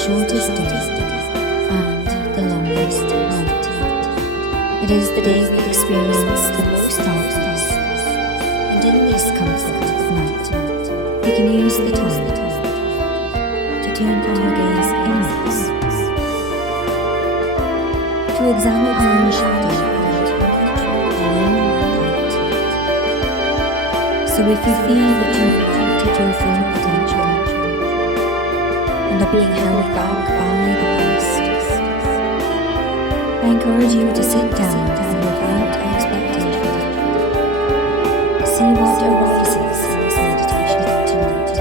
shortest day and the longest night. It is the day we experience the most darkness, and in this comfort of night, we can use the tongue to turn our gaze inwards, to examine our own shadow and our own light. So if you feel that you've entered your full potential and are being held back by the past, I encourage you to sit down and without expectation, see what arises in this meditation tonight.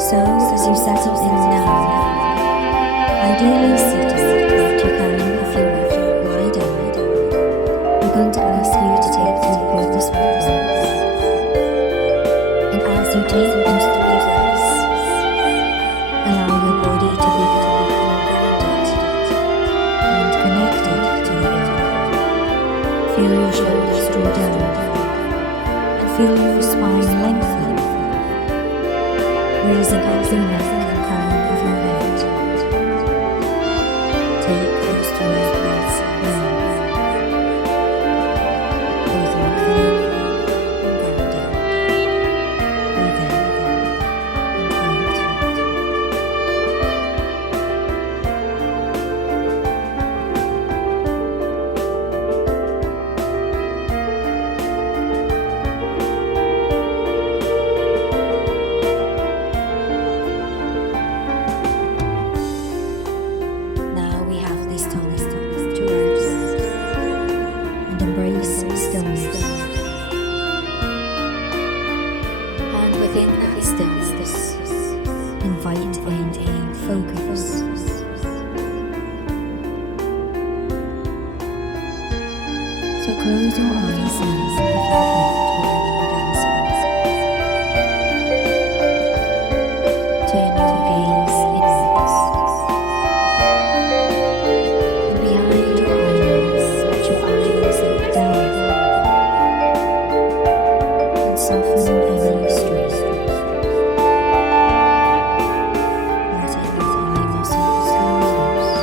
So as you settle in now, ideally seated, but you can, if you wish, lie down. I'm going to ask you to take deep breaths with me. And as you take those deep breaths, allow your body to become more grounded and connected to the earth. Feel your shoulders draw down and feel your spine lengthen, raising up the neck and crown of your head. Take those deep breaths in. Breathe in clean and grounded. Breathe in and out. Now we have this time to rest and embrace stillness. And within that stillness, invite in a focus. So close your eyes now if you have not already done so. Turn your gaze inwards. And behind your eyes, let your eyes look down and soften any stress. Letting those eye muscles go loose,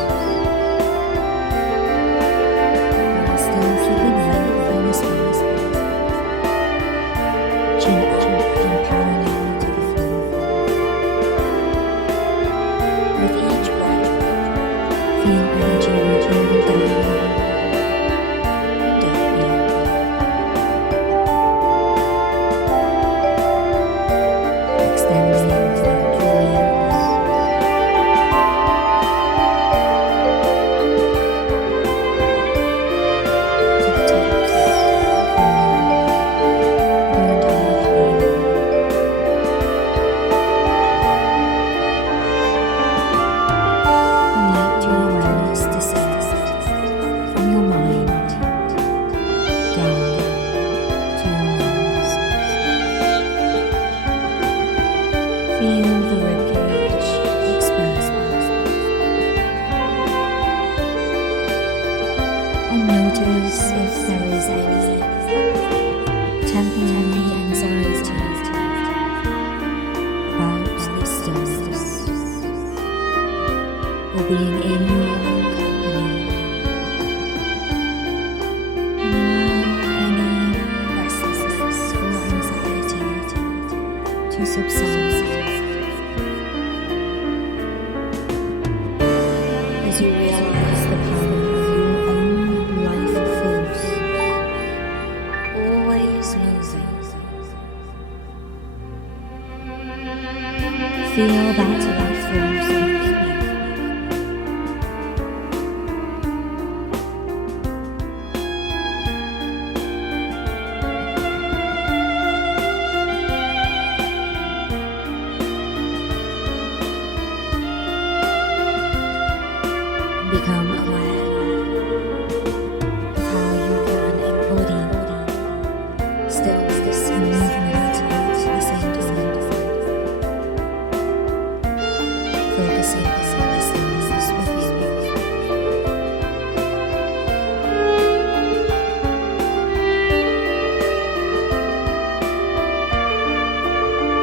while still keeping them in the space. Chin up and parallel to the floor. With each breath, feel energy moving down, deeply, extending from your ears to the tips of your entire body. And let your awareness descend from your mind down to your lungs. Feel the ribcage expand and notice if there is any temporary anxiety about the stillness or being in your own company, any restlessness or anxiety to subside as you realize the power of your own life force, always moving. Feel that life force within you. Become aware of how you can embody stillness and movement at the same time. Focusing on the stillness within you.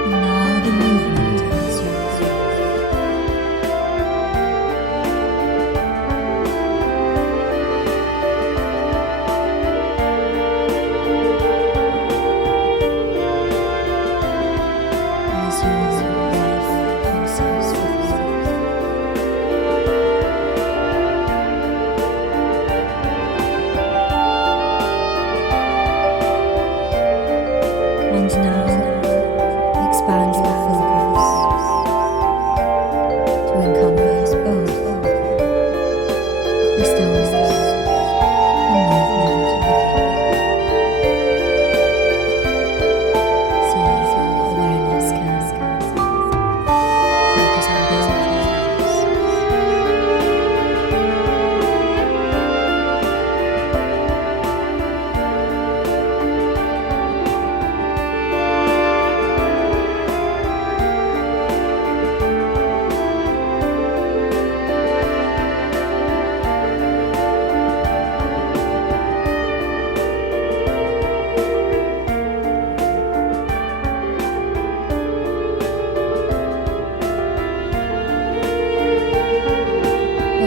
And now the movement as you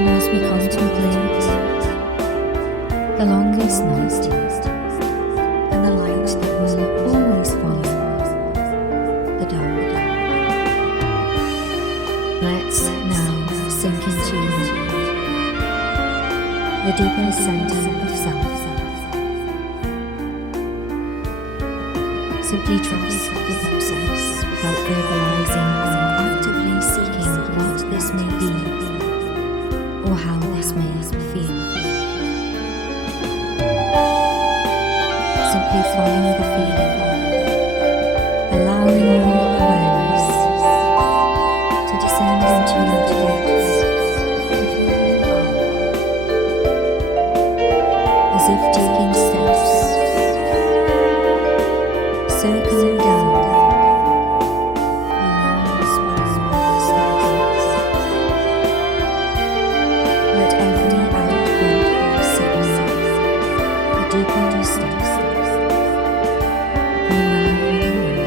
And as we contemplate the longest night and the light that will always follow the dark, let's now sink into the deepest center of self. Simply trust the process without verbalizing or actively seeking what this may be or how this may feel. Simply follow the feeling, allowing your awareness to descend into the depths of who you are, as if taking steps, circling down the long staircase. Let every outward signal a deeper distance, remembering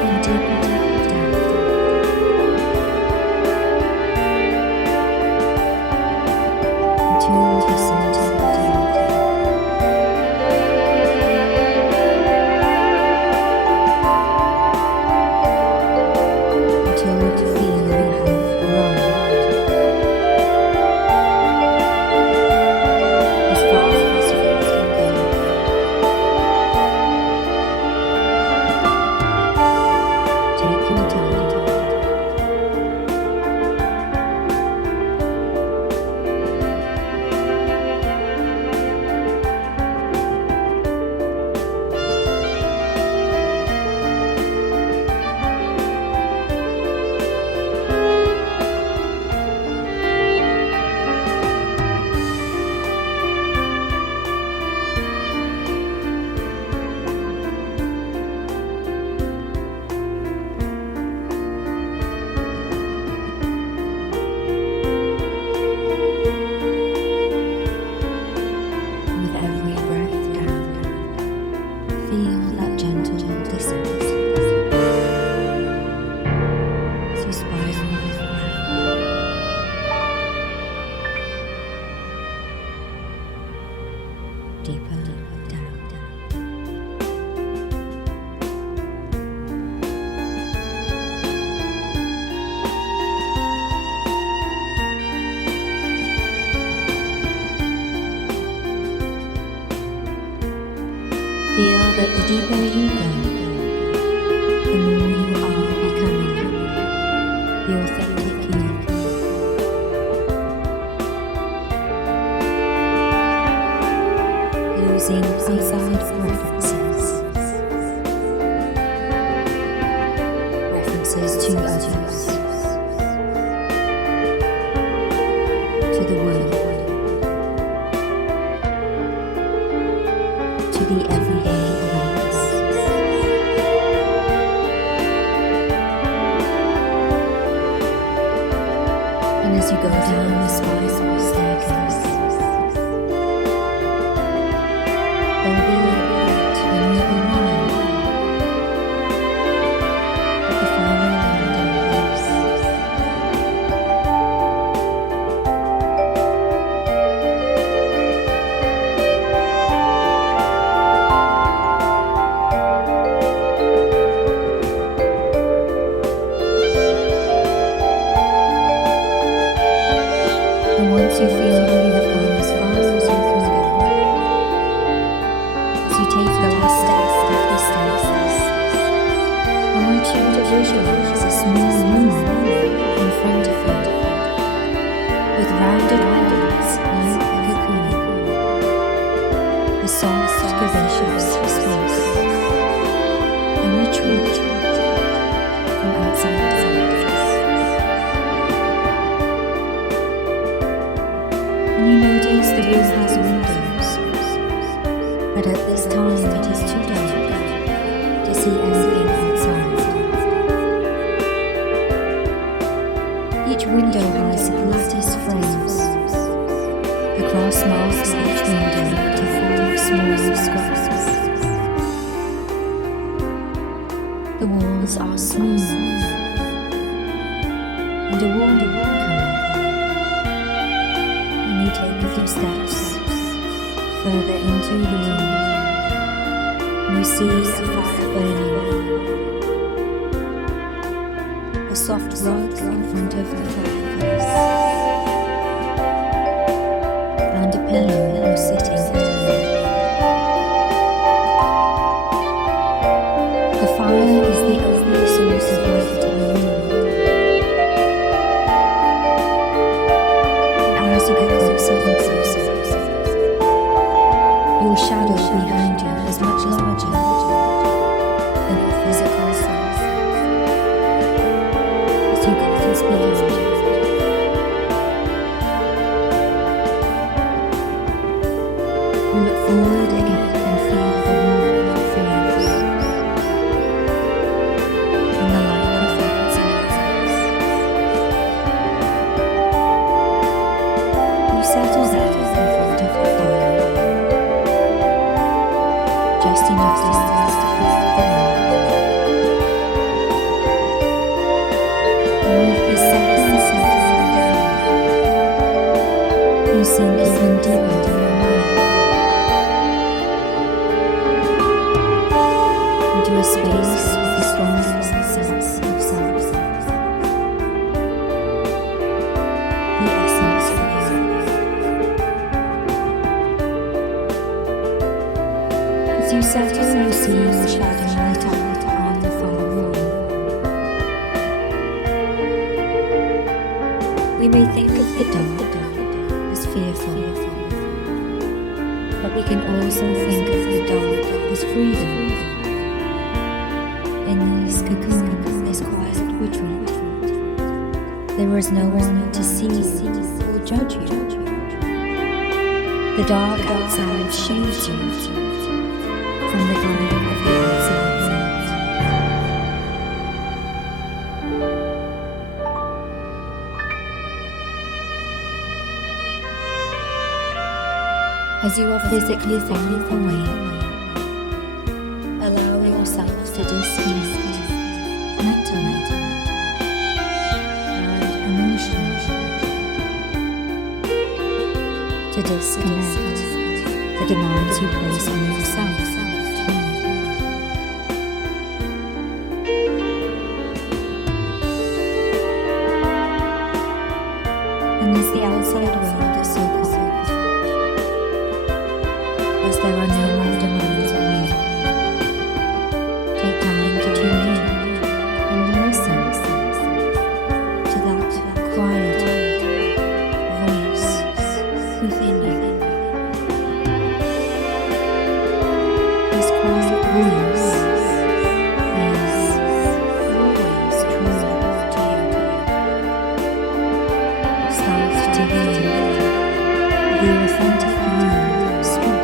in deeper depth, until the center of the feel that the deeper you go, the more you are becoming the authentic you. Losing outside references to others, to the world, to the everyday events. And as you go down the spiral staircase, there will be light when you arrive at the final landing place. And once you feel that you have gone as far as you can go, as you take the last step of the staircase, I want you to visualize a small moon in front of you, with rounded eyes like a cocoon, a soft, curvaceous space, a retreat from outside the surface. And you notice the room has windows, but at this time it is too dark to see anything outside. Each window has lattice frames. A cross marks each window to form small squares. The walls are smooth, and a warm welcome. And you take a few steps further into the room. You see a fire burning, a soft rug in front of the fireplace, and a pillow sitting on. The fire is the only source of light in the room. And as you get closer and closer, your shadow behind you is much larger than your physical self. As you get this behind you, you look forward again and feel the warmth of your face and the light reflects in your eyes. You settle down in front of the fire, just enough distance to feel the warmth. And with the seconds settling down, you sink even deeper into your mind, into a space with the strongest sense of self, the essence of you. As you settle, you see your shadow light up on the far wall. We may think of the dark as fearful, but we can also think of the dark as freedom. In this cocoon, this quiet retreat, there is no one to see or judge you. The dark outside shields you from the glare of the outside world. As you are physically far away, allow yourself to disconnect mentally and emotionally, to disconnect the demands you place on yourself too. And as the outside world is so quiet, as there are no more demands on you, take time to tune in and listen to that quiet voice within you. This quiet voice is always true to you. Start to hear the authentic you speak.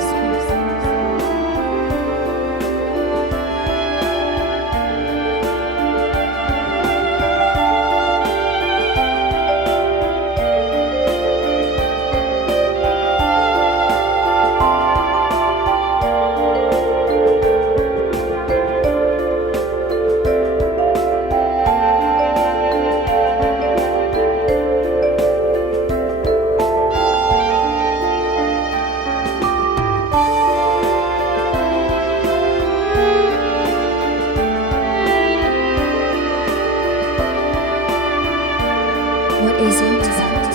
What is it that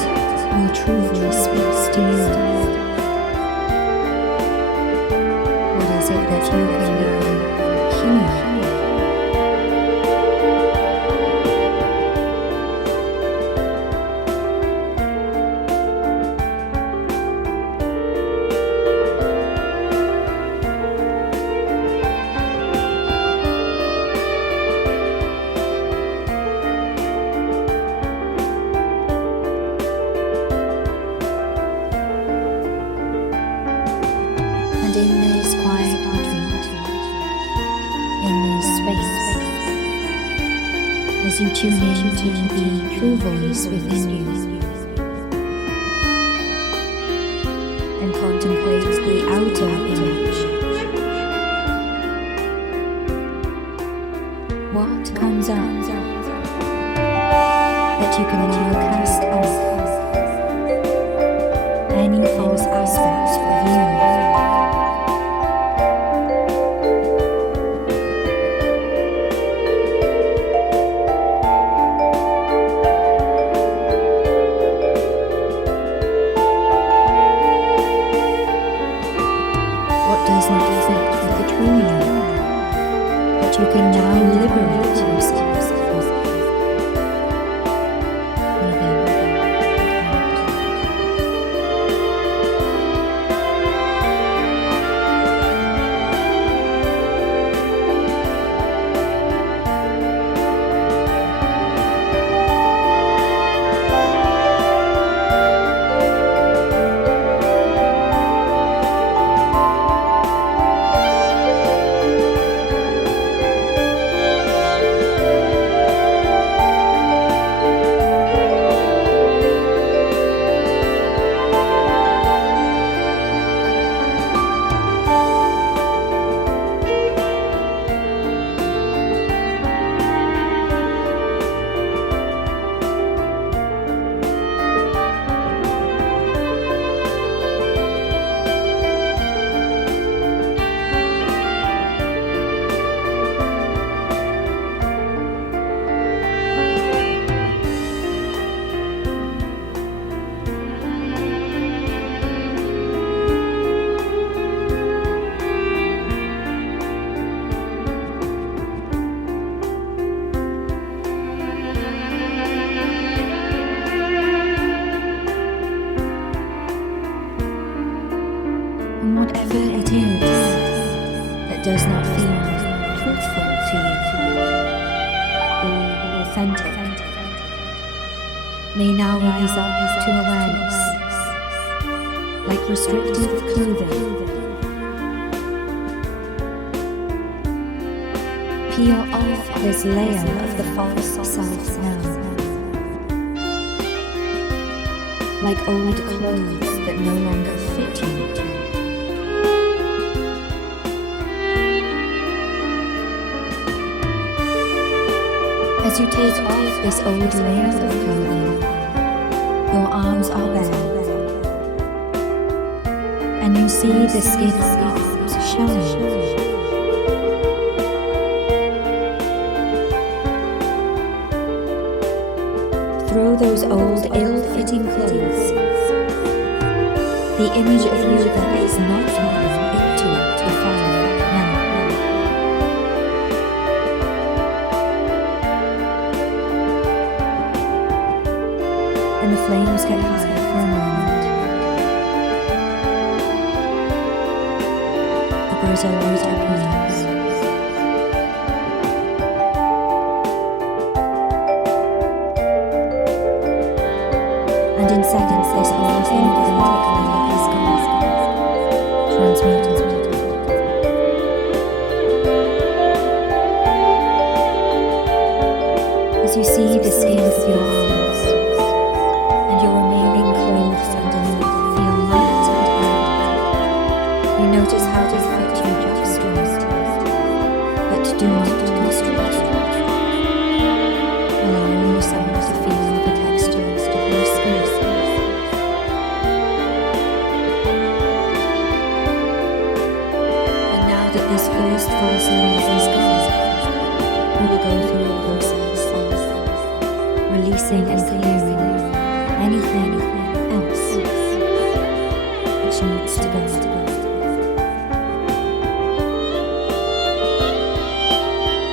your true voice speaks to you? What is it that you can hear? And in this quiet retreat, in this space, as you tune in to the true voice within you and contemplate the outer image, what comes up that that you can now cast off any false aspects of you. What does not fit with the true you, that you can now liberate yourself. And whatever it is that does not feel truthful to you, or authentic, may now rise up to awareness, like restrictive clothing. Peel off this layer of the false self now, like old clothes that no longer fit you. As you take off this old layer of clothing, your arms are bare, and you see the skin of arms showing. Throw those old, ill-fitting clothes, the image of you that is not you, into the fire now. And the flames get higher for a moment. The brazil light appears. And in seconds this whole thing is gone, transmuted. As you see the skin of your arms, and your remaining clothes underneath feel light and air, you notice how they fit you just right, but do not constrict. Allowing yourself to feel the textures of your skin. And now that this first false layer is gone, we will go through a process of releasing and clearing anything else which needs to go.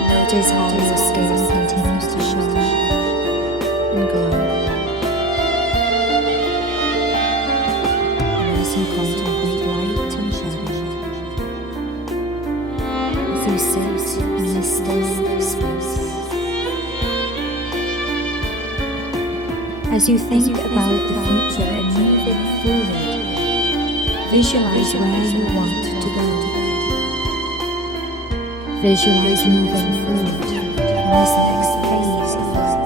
Notice how your skin continues to shine and glow. And as you contemplate light and shadow, as you sit in this still space, as you think about the future and moving forward, visualize where you want to go. Visualize moving forward in this next phase of life.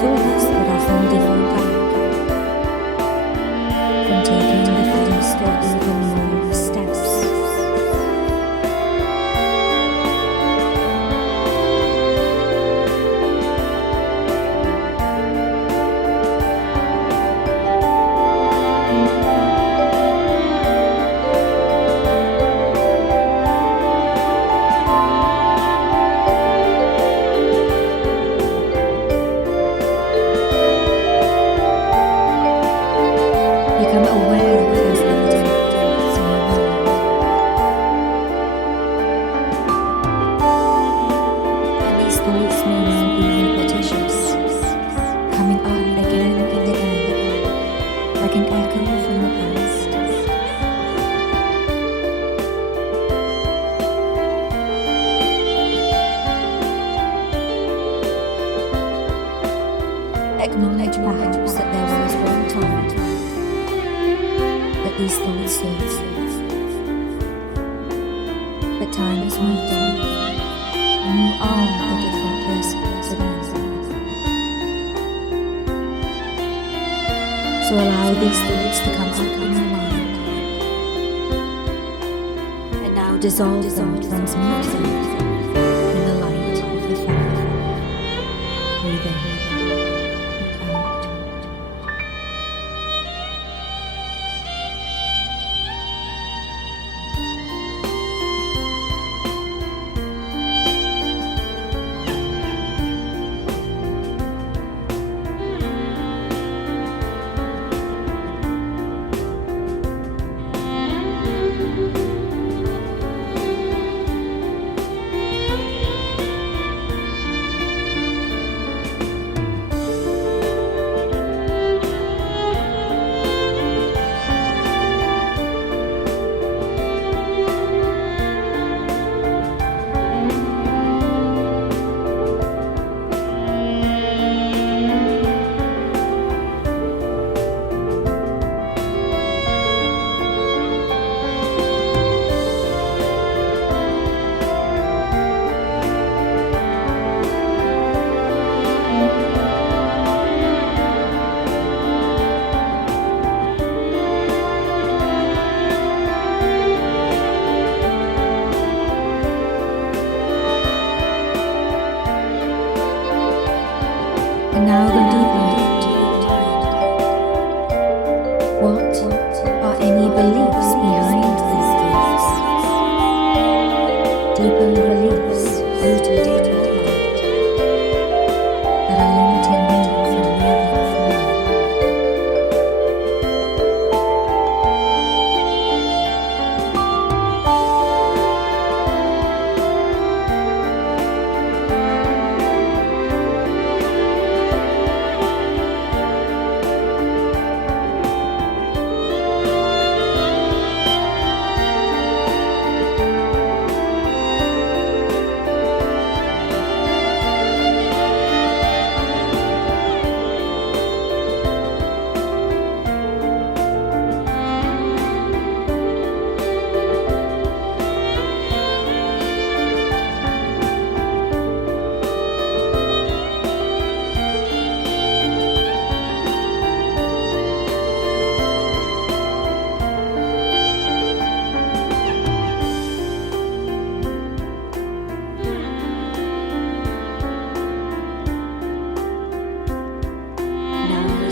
thoughts that are holding you back from taking the first or even more steps. Become aware of those limiting thoughts in your mind. And these thoughts may now be repetitious, coming up again and again, like an echo from the past. Acknowledge perhaps that there was one time that these thoughts served you. But time has moved on, and you are a different person to them. So allow these thoughts to come up in your mind, and now dissolve them, transmute them in the light of the fire. Breathe in and out. And now go deeper into your mind. What are any beliefs behind these thoughts? Deeper beliefs rooted in your heart that are limiting you from moving forward.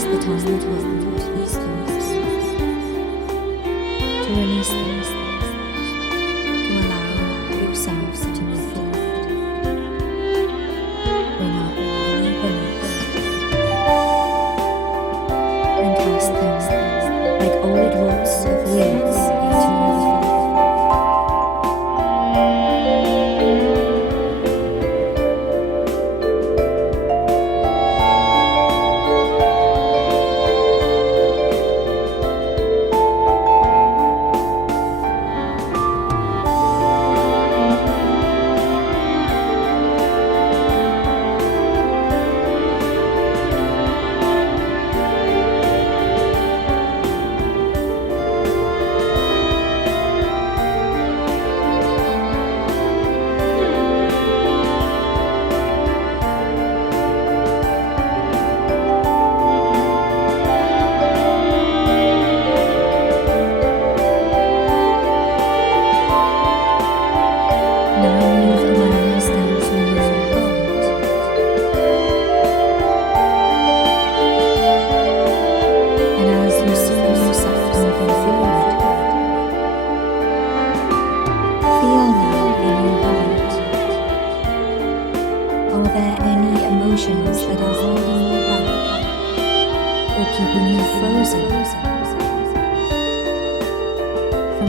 The time to unroot these thoughts, to release them, to allow yourselves to move forward. Bring up any beliefs and cast them like old roots of weeds into your life.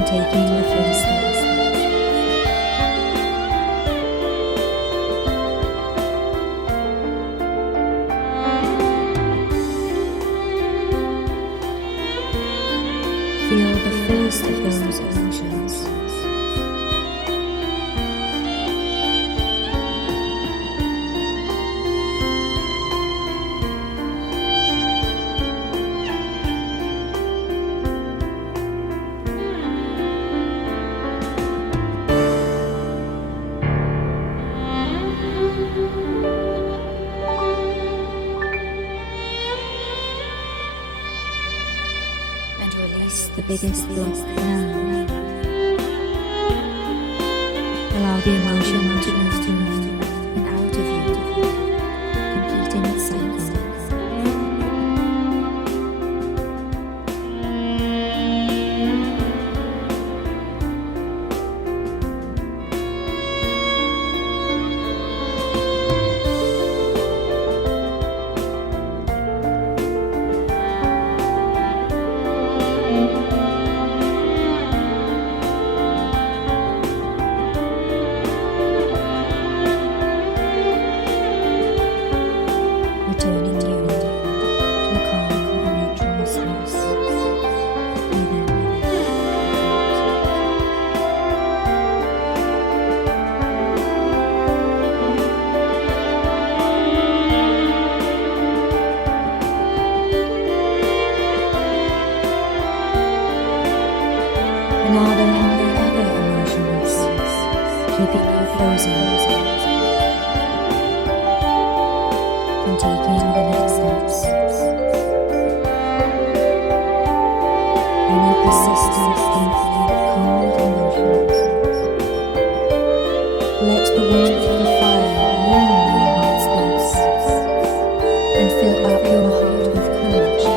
taking the first step. Feel the first of those emotions. The biggest block now. Allow the emotion to move through and out of you, completing its cycle. Returning you to a calm and neutral space. Breathe in. And now there are the other emotions, keeping you frozen. From taking the next steps. Any persistent cold emotions. Let the warmth of the fire warm your heart space and fill up your heart with courage,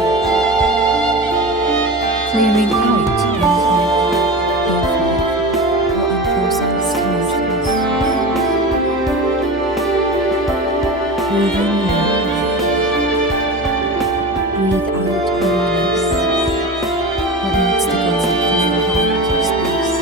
clearing out anything painful or unprocessed emotions. Breathe in. Breathe out awareness. What needs to go from your heart to space.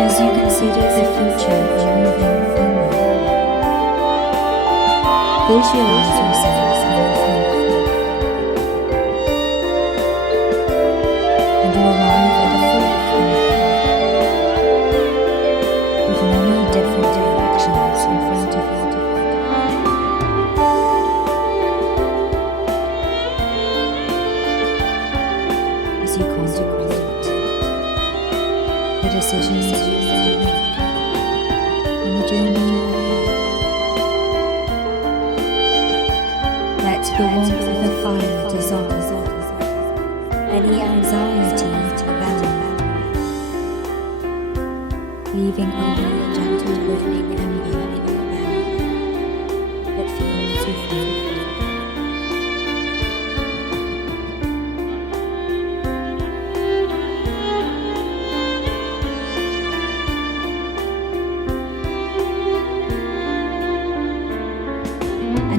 As you consider the future moving forward, visualize yourself moving forward, and you arrive at a full with many different directions in front of you. As you contemplate the decisions that you make on the journey ahead, let the warmth of the fire dissolve any anxiety vanish, leaving only a gentle lifting ember in your belly that feels you free.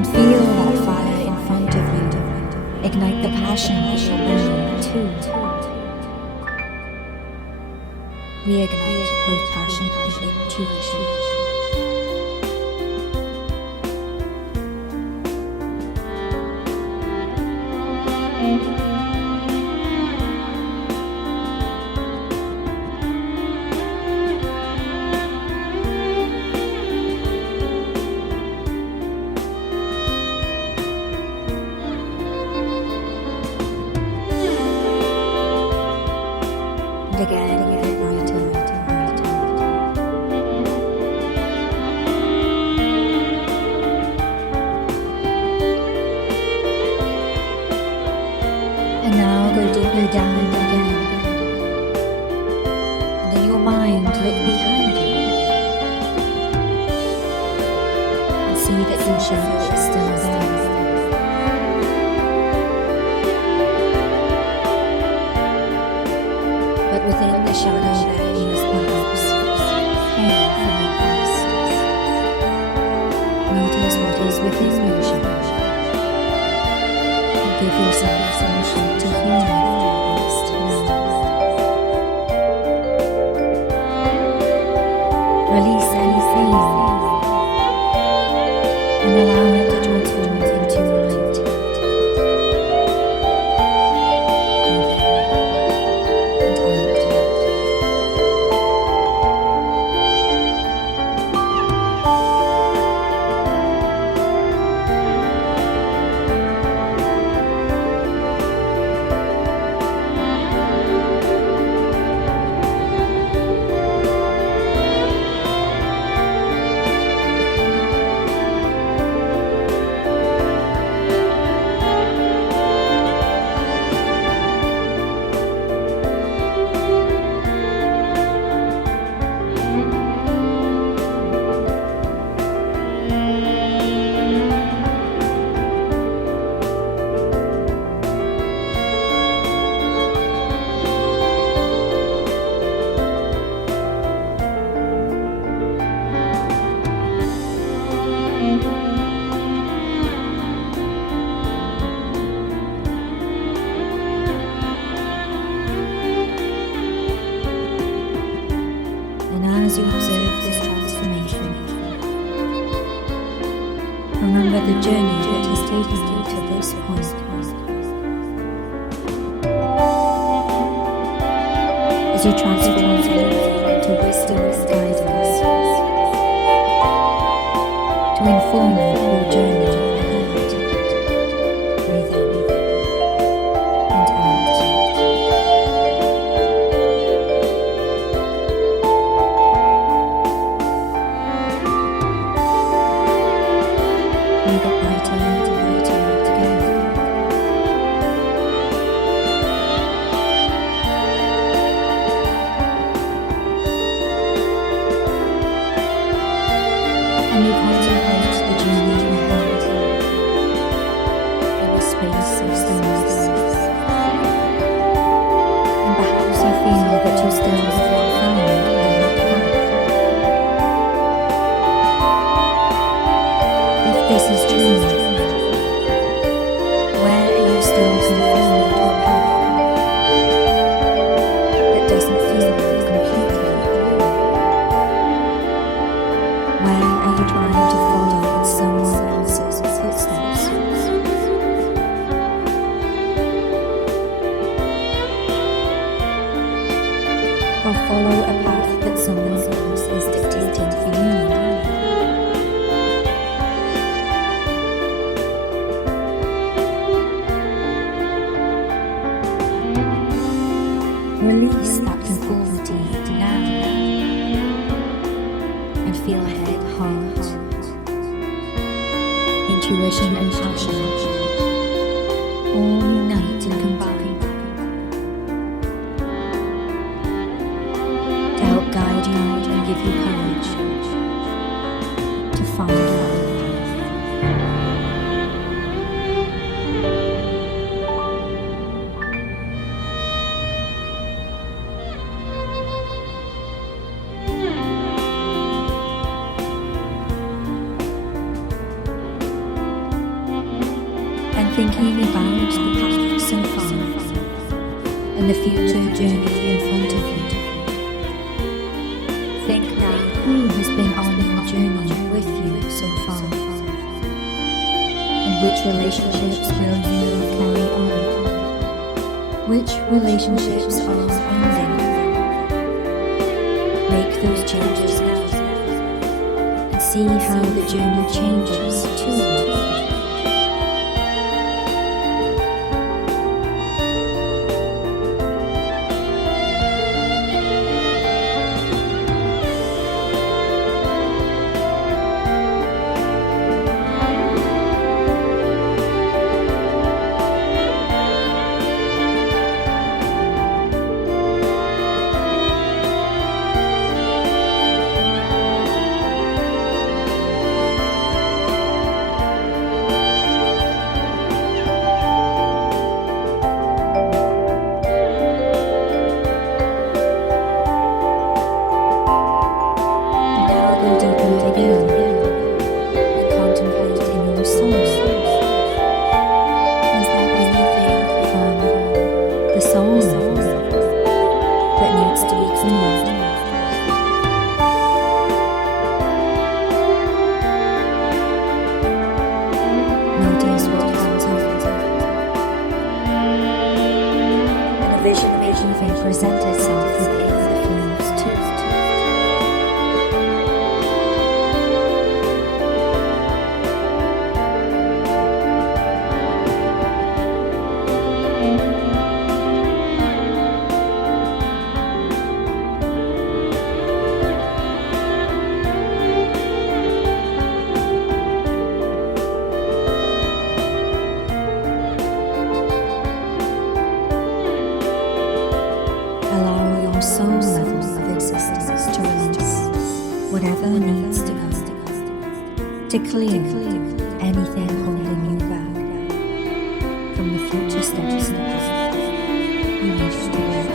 and feel that fire in front of you. Ignite the passion that you're burning too. Reignite both passion and intuition. And again, lighter, lighter. And now go deeper down again. And in your mind, look behind you. And see that your shadow is still there. But within the shadow there is perhaps pain from your past. Notice what is within your shadow. And give yourself permission to heal your past now. Release any pain and allow it to transform into light. As you observe this transformation, remember the journey that has taken you to this point. As you transform faith to wisdom and guidance, to inform your journey ahead. Breathe in and out. Make it lighter and lighter together. And you contemplate the journey ahead in the space of stillness. And perhaps you feel that you still haven't found the right path. If this is true, where are you still conforming to a path that doesn't feel completely? Where are you trying to follow in someone else's footsteps? Or follow a path that someone else is dictating for you? Release that conformity now and feel head, heart, intuition and passion all unite and combine to help guide you and give you courage to find your own path. thinking about the path so far and the future journey in front of you. Think now who has been on your journey with you so far, and which relationships will you carry on? Which relationships are ending? Make those changes now and see how the journey changes too. Present itself within the foods too. Allow your soul level of existence to release whatever needs to go, to clear anything holding you back from the future steps you wish to walk.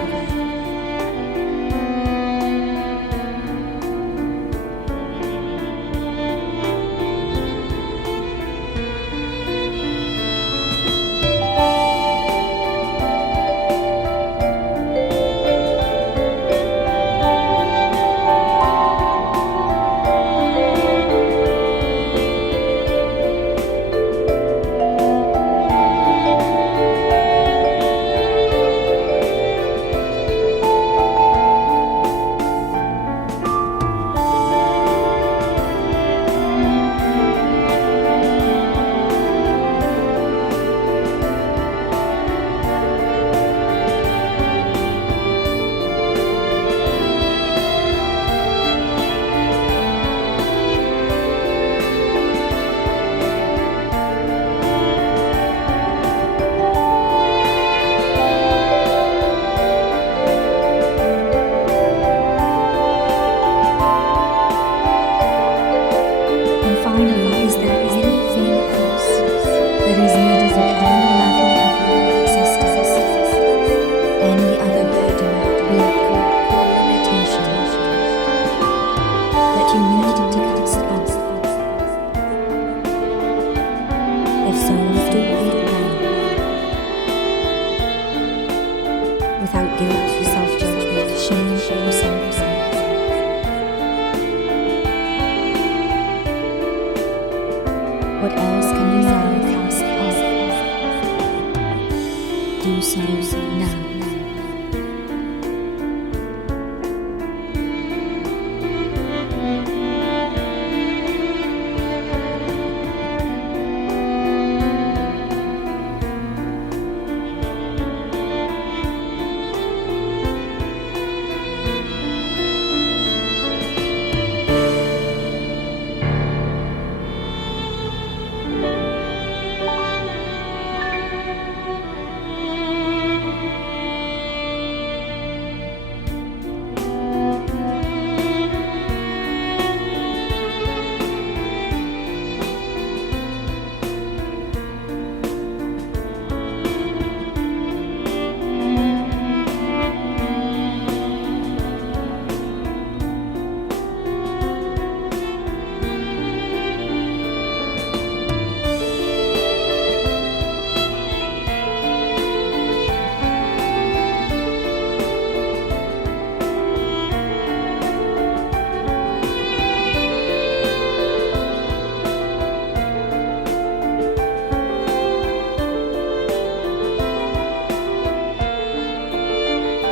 Without guilt, self-judgment, shame, or self-blame. What else can you now cast off? Do so now.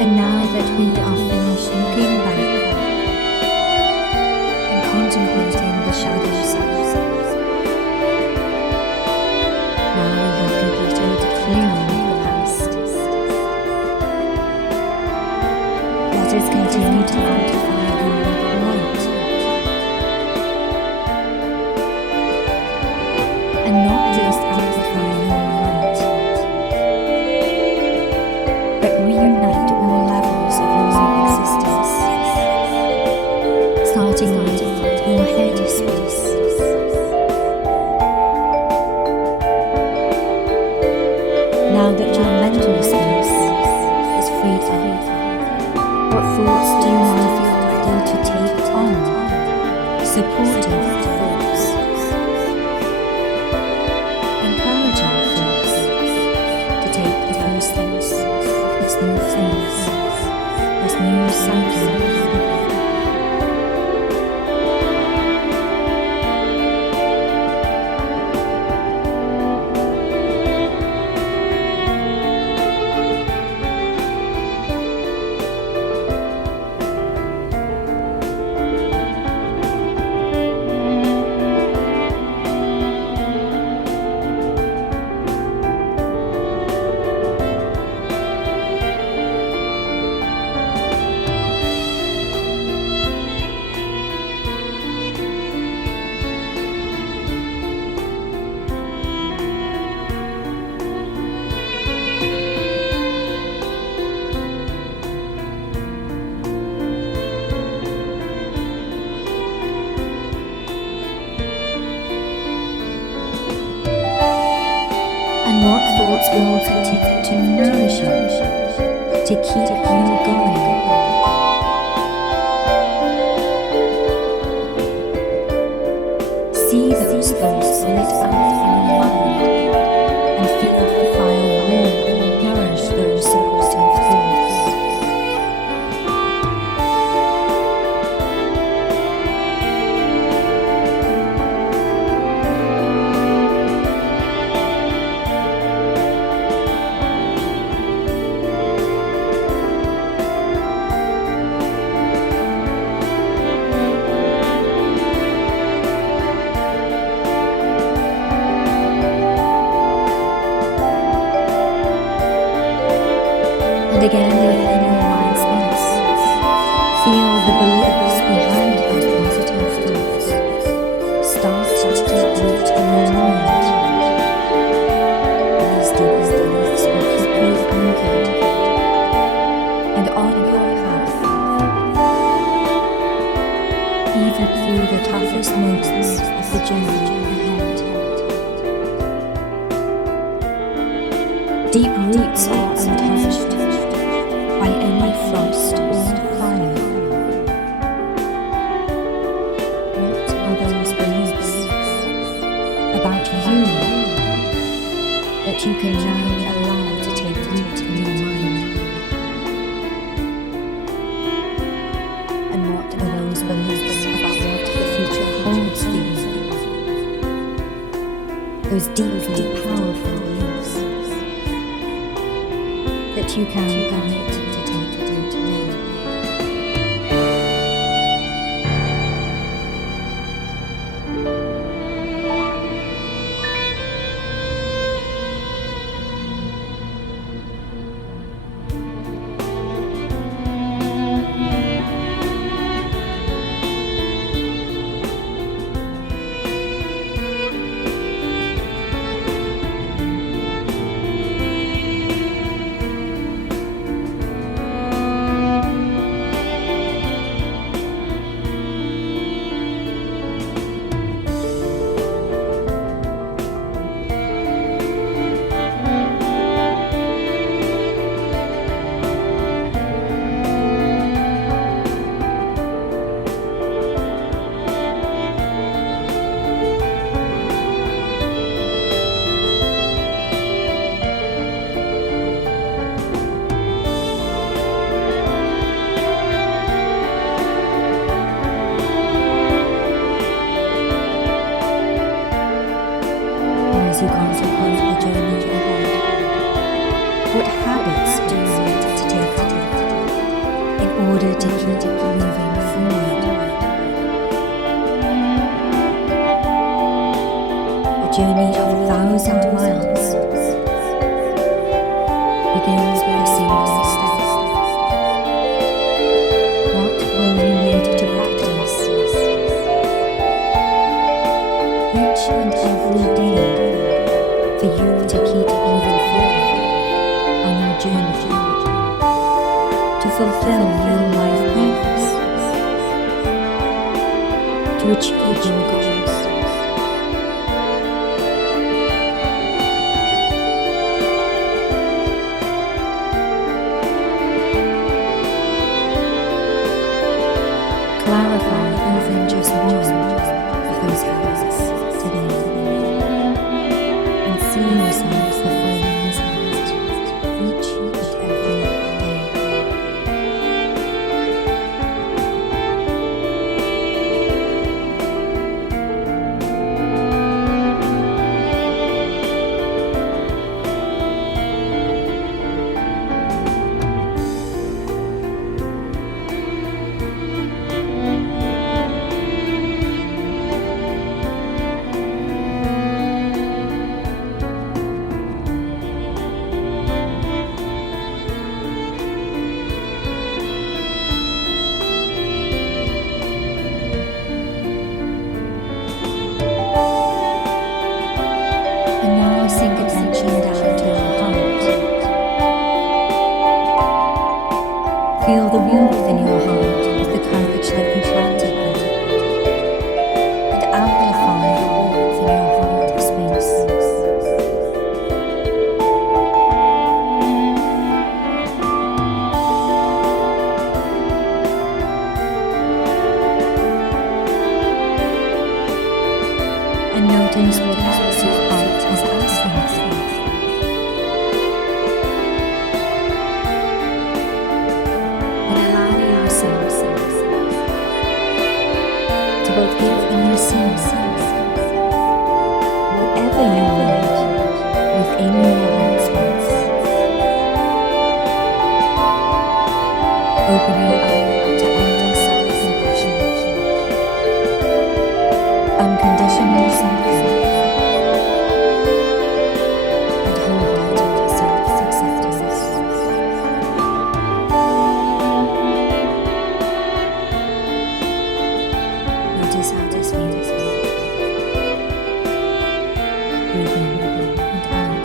And now that we are finished looking back and contemplating the shadows, now we have completed clearing the past. Let us continue to amplify the light, and not just amplify your light, but reunite all levels of your existence, starting with your head space. Now that your mental space is freed up, what thoughts do you now feel ready to take on? Supportive thoughts, encouraging thoughts to take the first steps of this new phase, this new cycle. And what thoughts will continue to nourish you, to keep you going? See those thoughts lit up in your mind, and feel the fire warm and nourish those supportive thoughts. And again within your mind space, feel the beliefs behind those positive thoughts start to take root in your mind. These deep beliefs will keep you anchored and on your path, even through the toughest moments of the journey ahead. Deep roots are untouched by any frost or fire. What are those beliefs about you that you can now allow to take root in your mind? And what are those beliefs about what the future holds for you? Those deeply powerful beliefs that you can commit to take to do today. as you contemplate the journey ahead? What habits do you need to take on? order to keep moving forward. A journey of 1,000 miles begins with a single step. What will you need to practice? Each and every day for you to keep moving forward on your journey to fulfill your life purpose, to achieve your goals. Clarify even just one of those habits today, and see yourself fulfilling this habit each and every day. And now sink attention down to your heart. Feel the warmth in your heart of the courage that you planted there, and amplify the warmth in your heart space. And notice what else your heart is asking for. And allow yourself to both give and receive whatever you need within your heart space. Open your heart to endless self-compassion, unconditional self-love, and wholehearted self-acceptance. Notice how this feels. Breathe in and out.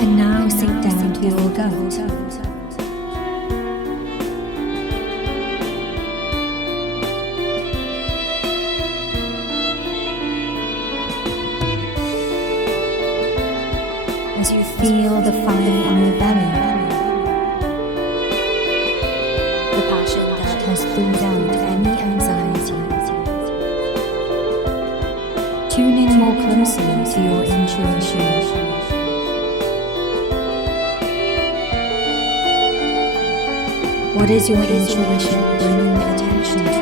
And now sink down to your goat. As you feel the fire in your belly, the passion that has thawed out any anxiety. Tune in more closely to your intuition. What is your intuition bringing attention to?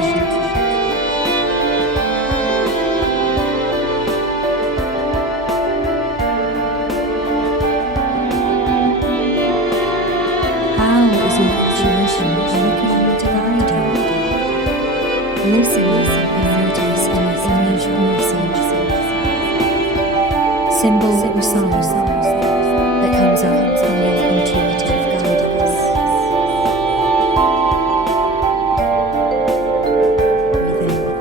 How is your intuition looking to guide you? Listen and notice any image or message, symbol or sign that comes up from your intuitive guidance. Breathe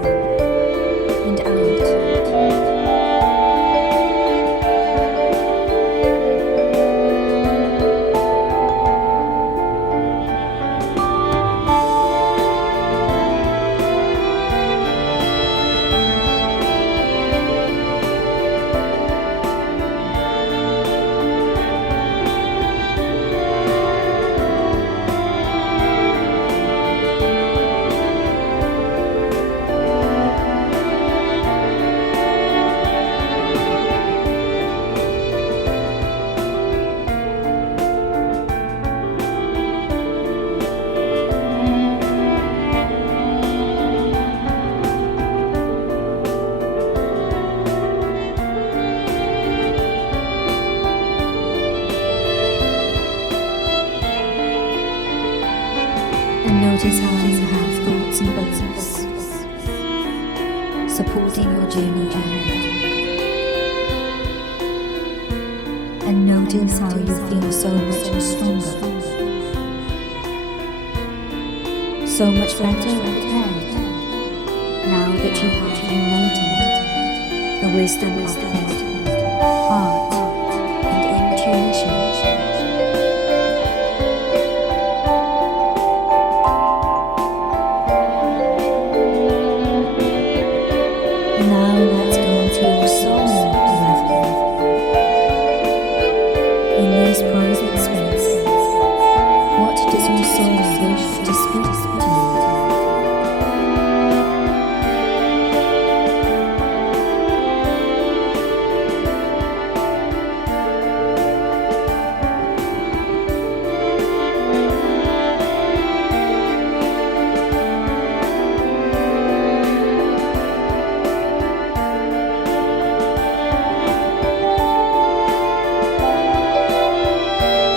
in notice how you have thoughts and beliefs supporting your journey ahead. And notice how you feel so much stronger, so much better prepared, now that you have united the wisdom of head, heart, and intuition. Now let's go to your soul level. In this private space, what does your soul wish to speak to you?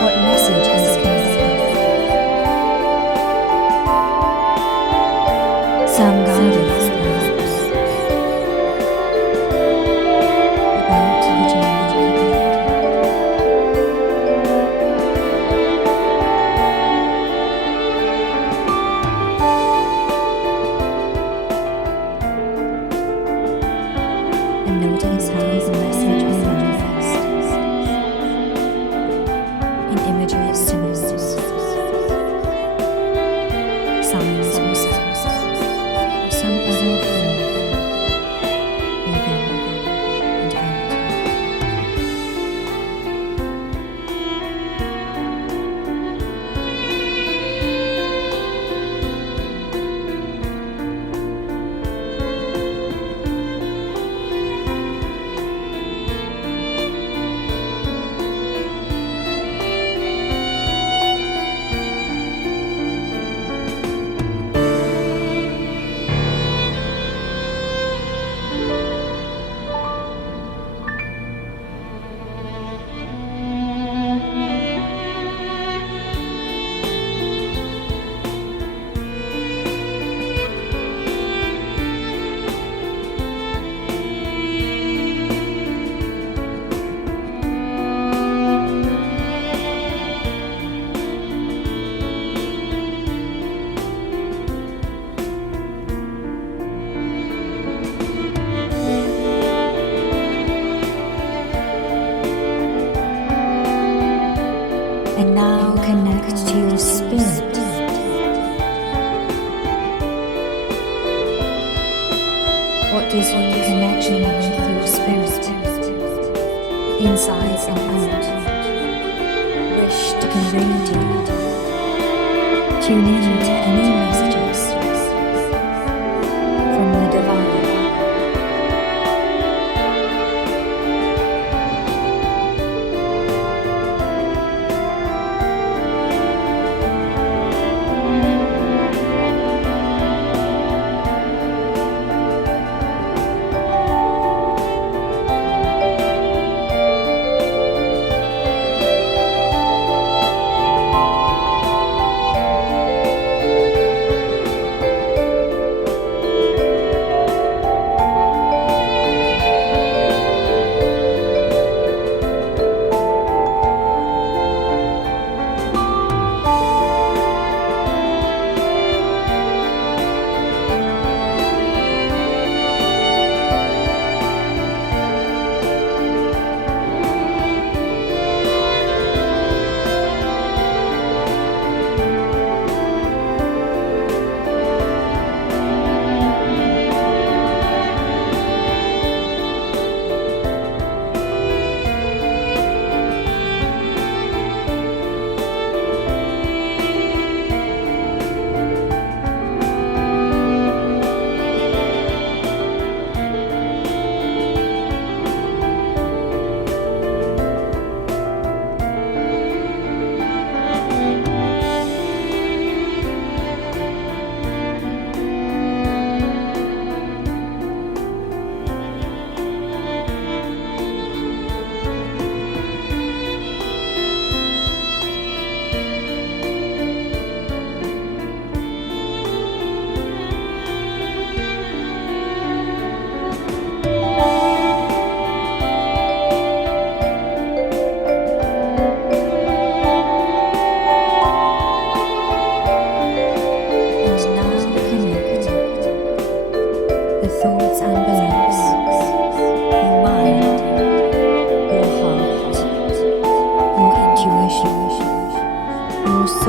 What message is conveyed? Some guidance perhaps about the journey. And notice how the message will manifest in imagery, symbols, signs or sounds, or some other form, within and out. And now connect to your spirit. What does your connection with your spirit, inside and out, wish to convey to you? Tune in to any messages from the divine.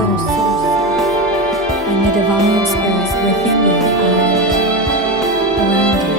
soul, and the divine spirit within you and around you.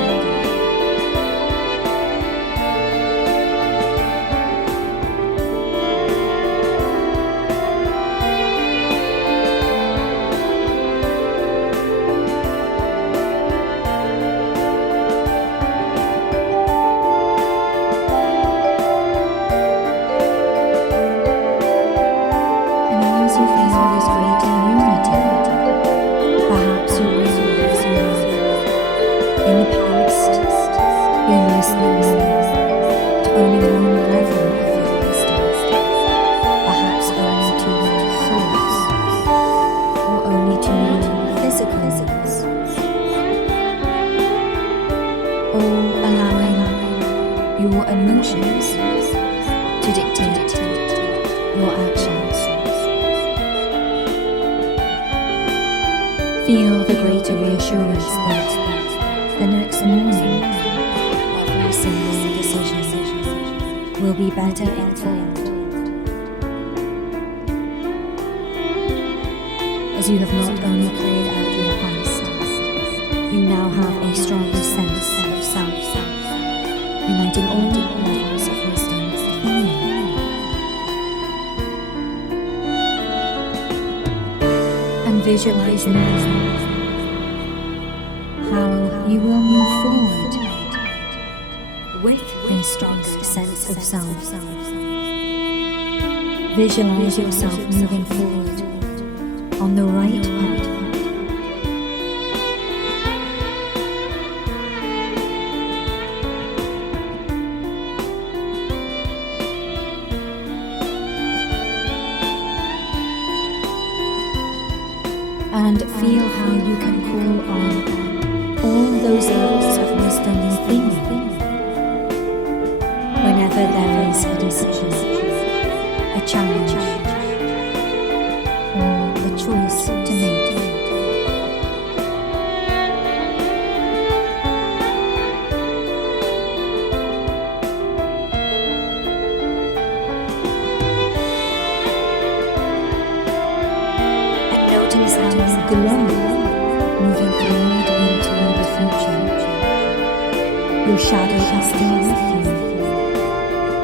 Your emotions to dictate your actions. Feel the greater reassurance that the next morning every single decision will be better informed, as you have not only cleared out your past, you now have a stronger sense of self, uniting all levels of wisdom in you. And visualize now how you will move forward with a strong sense of self. Visualize yourself moving forward on the right path. And feel how you can call on all those levels of wisdom within you whenever there is a decision, a challenge, or a choice to make. Notice how you glow, moving forward into the future. Your shadow is still with you,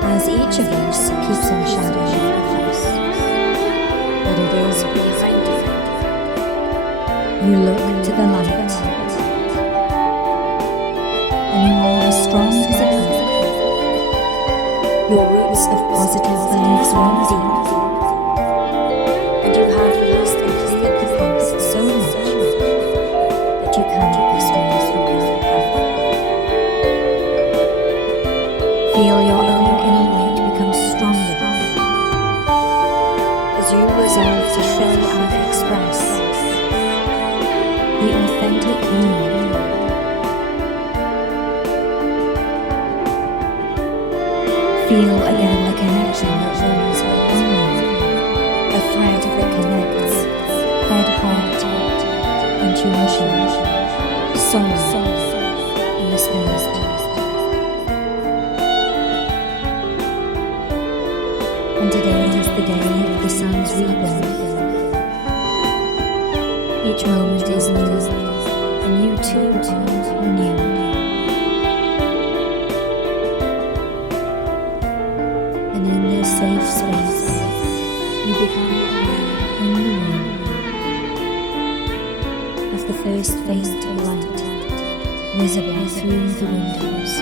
as each of us keeps our shadow with us, but it is behind you. You look to the light, and you are as strong as a oak. Your roots of positive beliefs run deep, and you have raised and cleared the past so much that you cannot be swayed from your path. Feel your own inner light become stronger as you resolve to show and express the authentic you. Feel again the connection that runs within you, a thread that connects head, heart, intuition, soul, and the spirit. And today is the day of the sun's rebirth. Each moment is new, and you too are new. And in this safe space, you become aware of the first faint light visible through the windows,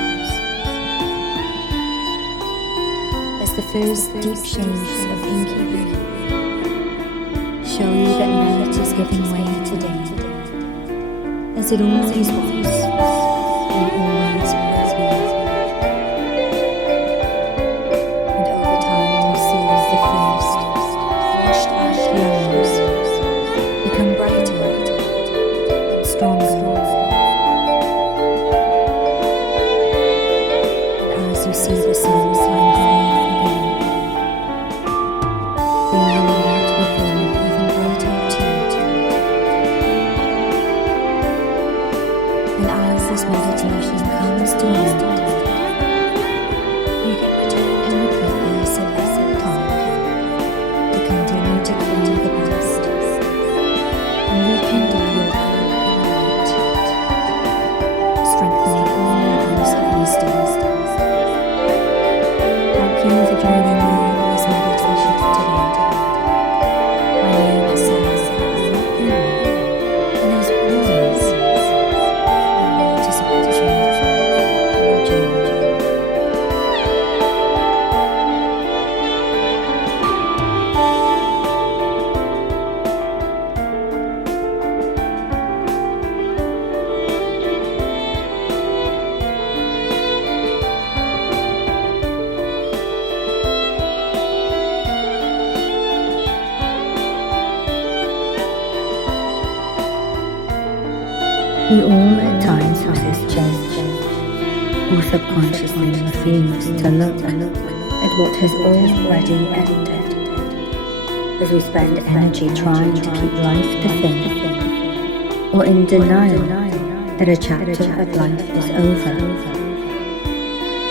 as the first deep shades of inky show you that night is giving way today, as it always was and always will be. And over time you see the first washed out yellows become brighter and stronger. And as you see the sun climb higher again, feel the light within even brighter too. And as this meditation comes to an end, you can return and repeat this a lesson time to continue to clear the past We all at times resist change, or subconsciously refuse to look at what has already ended, as we spend energy trying to keep life the same, or in denial that a chapter of life is over.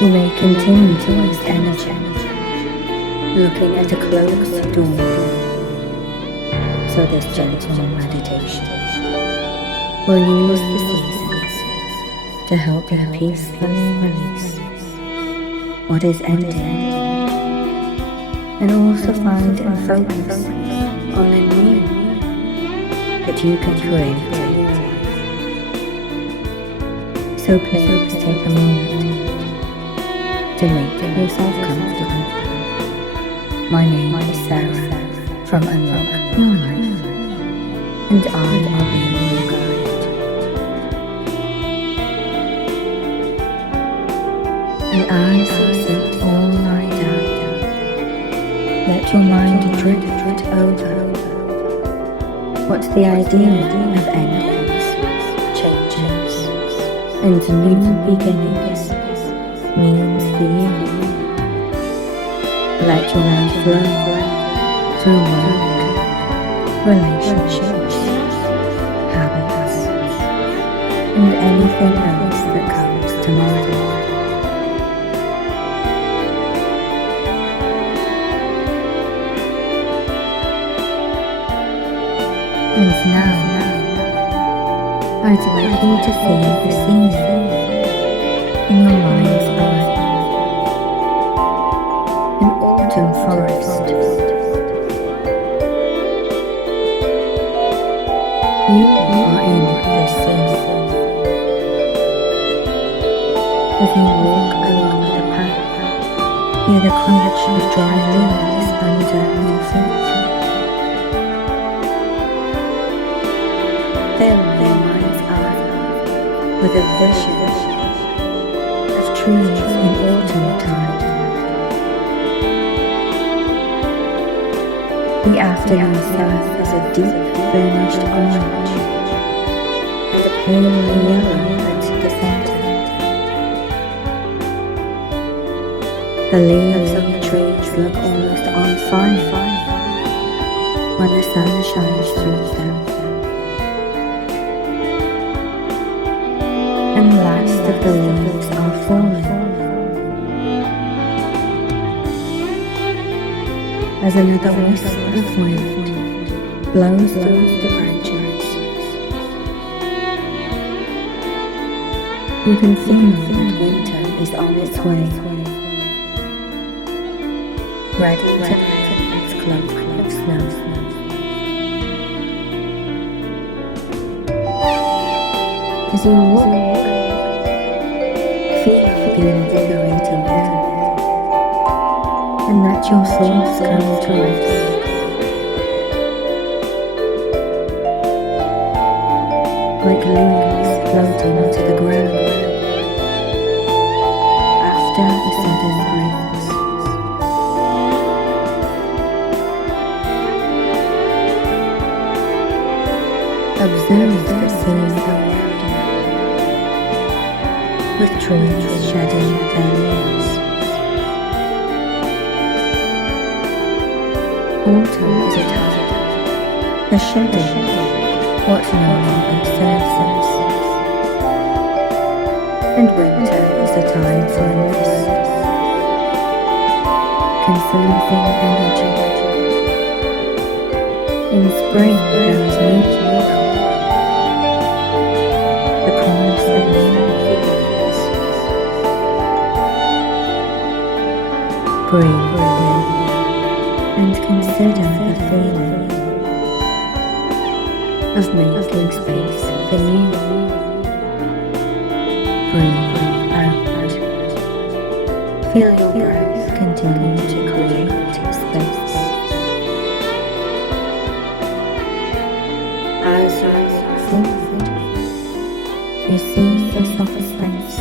We may continue to waste energy looking at a closed door. So this gentle meditation will use the seasons to help you peacefully release what is ending, and also find and focus on the new that you can create. So please take a moment to make yourself comfortable. My name is Sarah from Unlock Your Life, and I will be your guide. And as you sit or lie down, let your mind drift over what the idea of endings, changes, and new beginnings means for you. Let your mind flow through work, relationships, habits, and anything else that comes to mind. And now, I'd like you to feel the scene in your mind's eye. An autumn forest. You are in the scene. As you walk along the path, hear the crunch of dry leaves under your feet. Fill your mind's eye with a vision of trees in autumn time. The afternoon sun is a deep burnished orange and a pale yellow at the center. The leaves on the trees look almost on fire when the sun shines through them. And the last of the leaves are falling, as another wisp of wind blows through the branches. You can feel that winter is on its way, ready to lift its cloak of snow. As you walk, feel the invigorating air, and let your thoughts come to rest. Like leaves floating to the ground after a sudden breeze. Observe the scene around you, with trees shedding their leaves. Autumn is a time, the shedding what no longer serves us, and winter is a time for rest, conserving energy. In spring there is new growth, the promise of new beginnings. Breathe in and consider the feeling of making space for new. Breathe out. Feel your breath continue to create space. As you walk forward, you see the soft space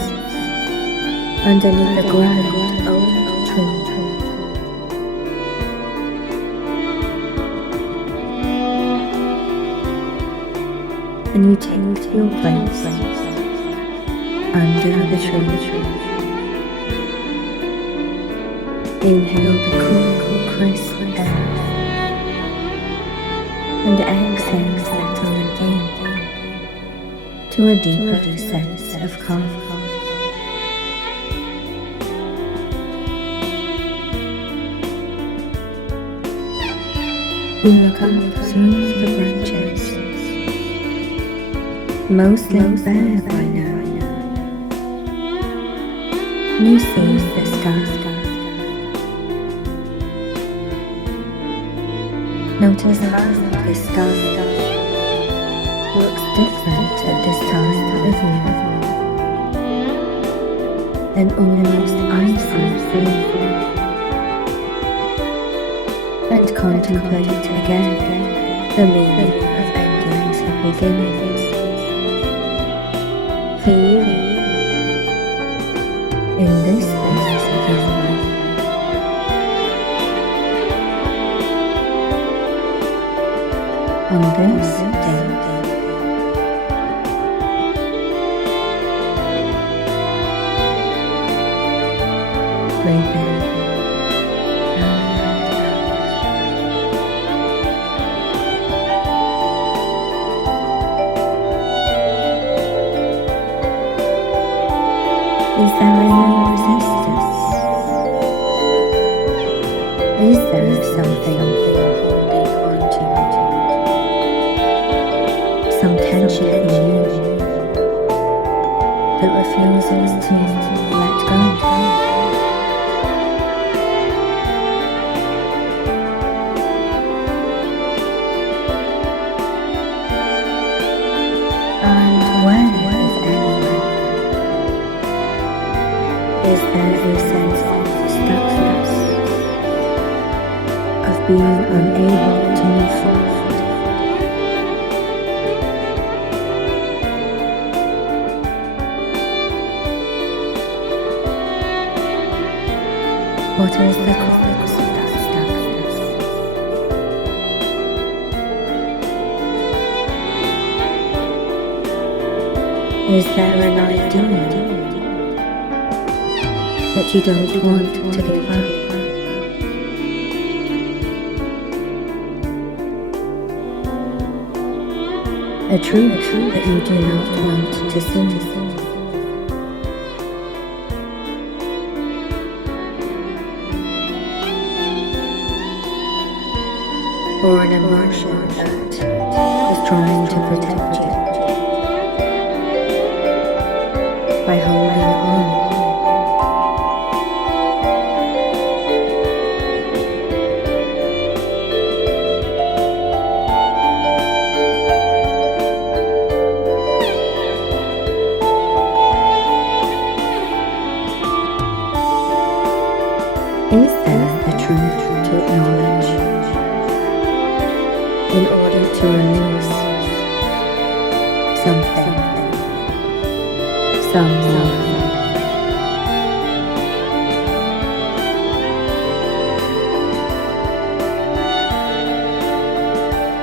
underneath the grand oak tree. and you take your place under the tree. Inhale the cool, crisp air, and exhale, settling in to a deeper sense of calm. You look up through the branches, mostly bare by now. You see the sky. Notice how the sky looks different at this time of year, an almost icy blue. And contemplate again the meaning of endings and beginnings. For you, in this phase of your life, on this day, breathe in. Is there any resistance? Is there something holding on to? Some tension in you that refuses to let go? And where, if anywhere, is there a sense of stuckness, of being unable to move forward? What is the cause of that stuckness? Is there an idea that you don't want to give up? A truth that you do not want to see? Or an emotion that is trying to protect you by holding on? Is there a truth to acknowledge in order to release something, someone,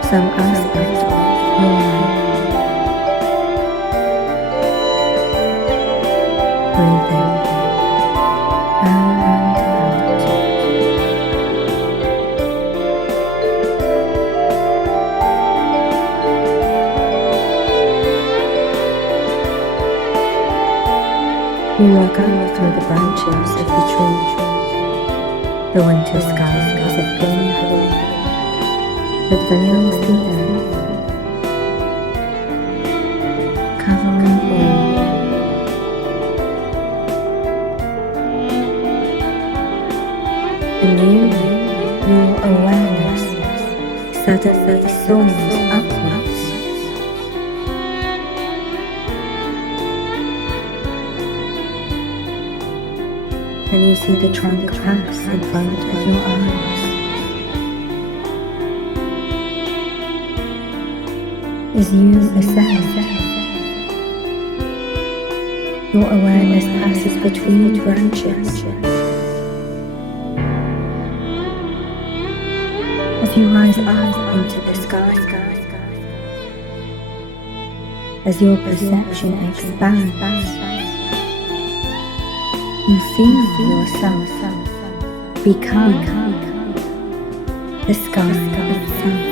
some aspect of your life? Breathe in and out. You look out through the branches of the tree. The winter sky is a thin blue that veils the earth, covering all. And your awareness suddenly soars upwards. And you see the trunk pass in front of your eyes. As you ascend, your awareness passes between branches. As you rise up into the sky, as your perception expands, you feel yourself become the sky itself.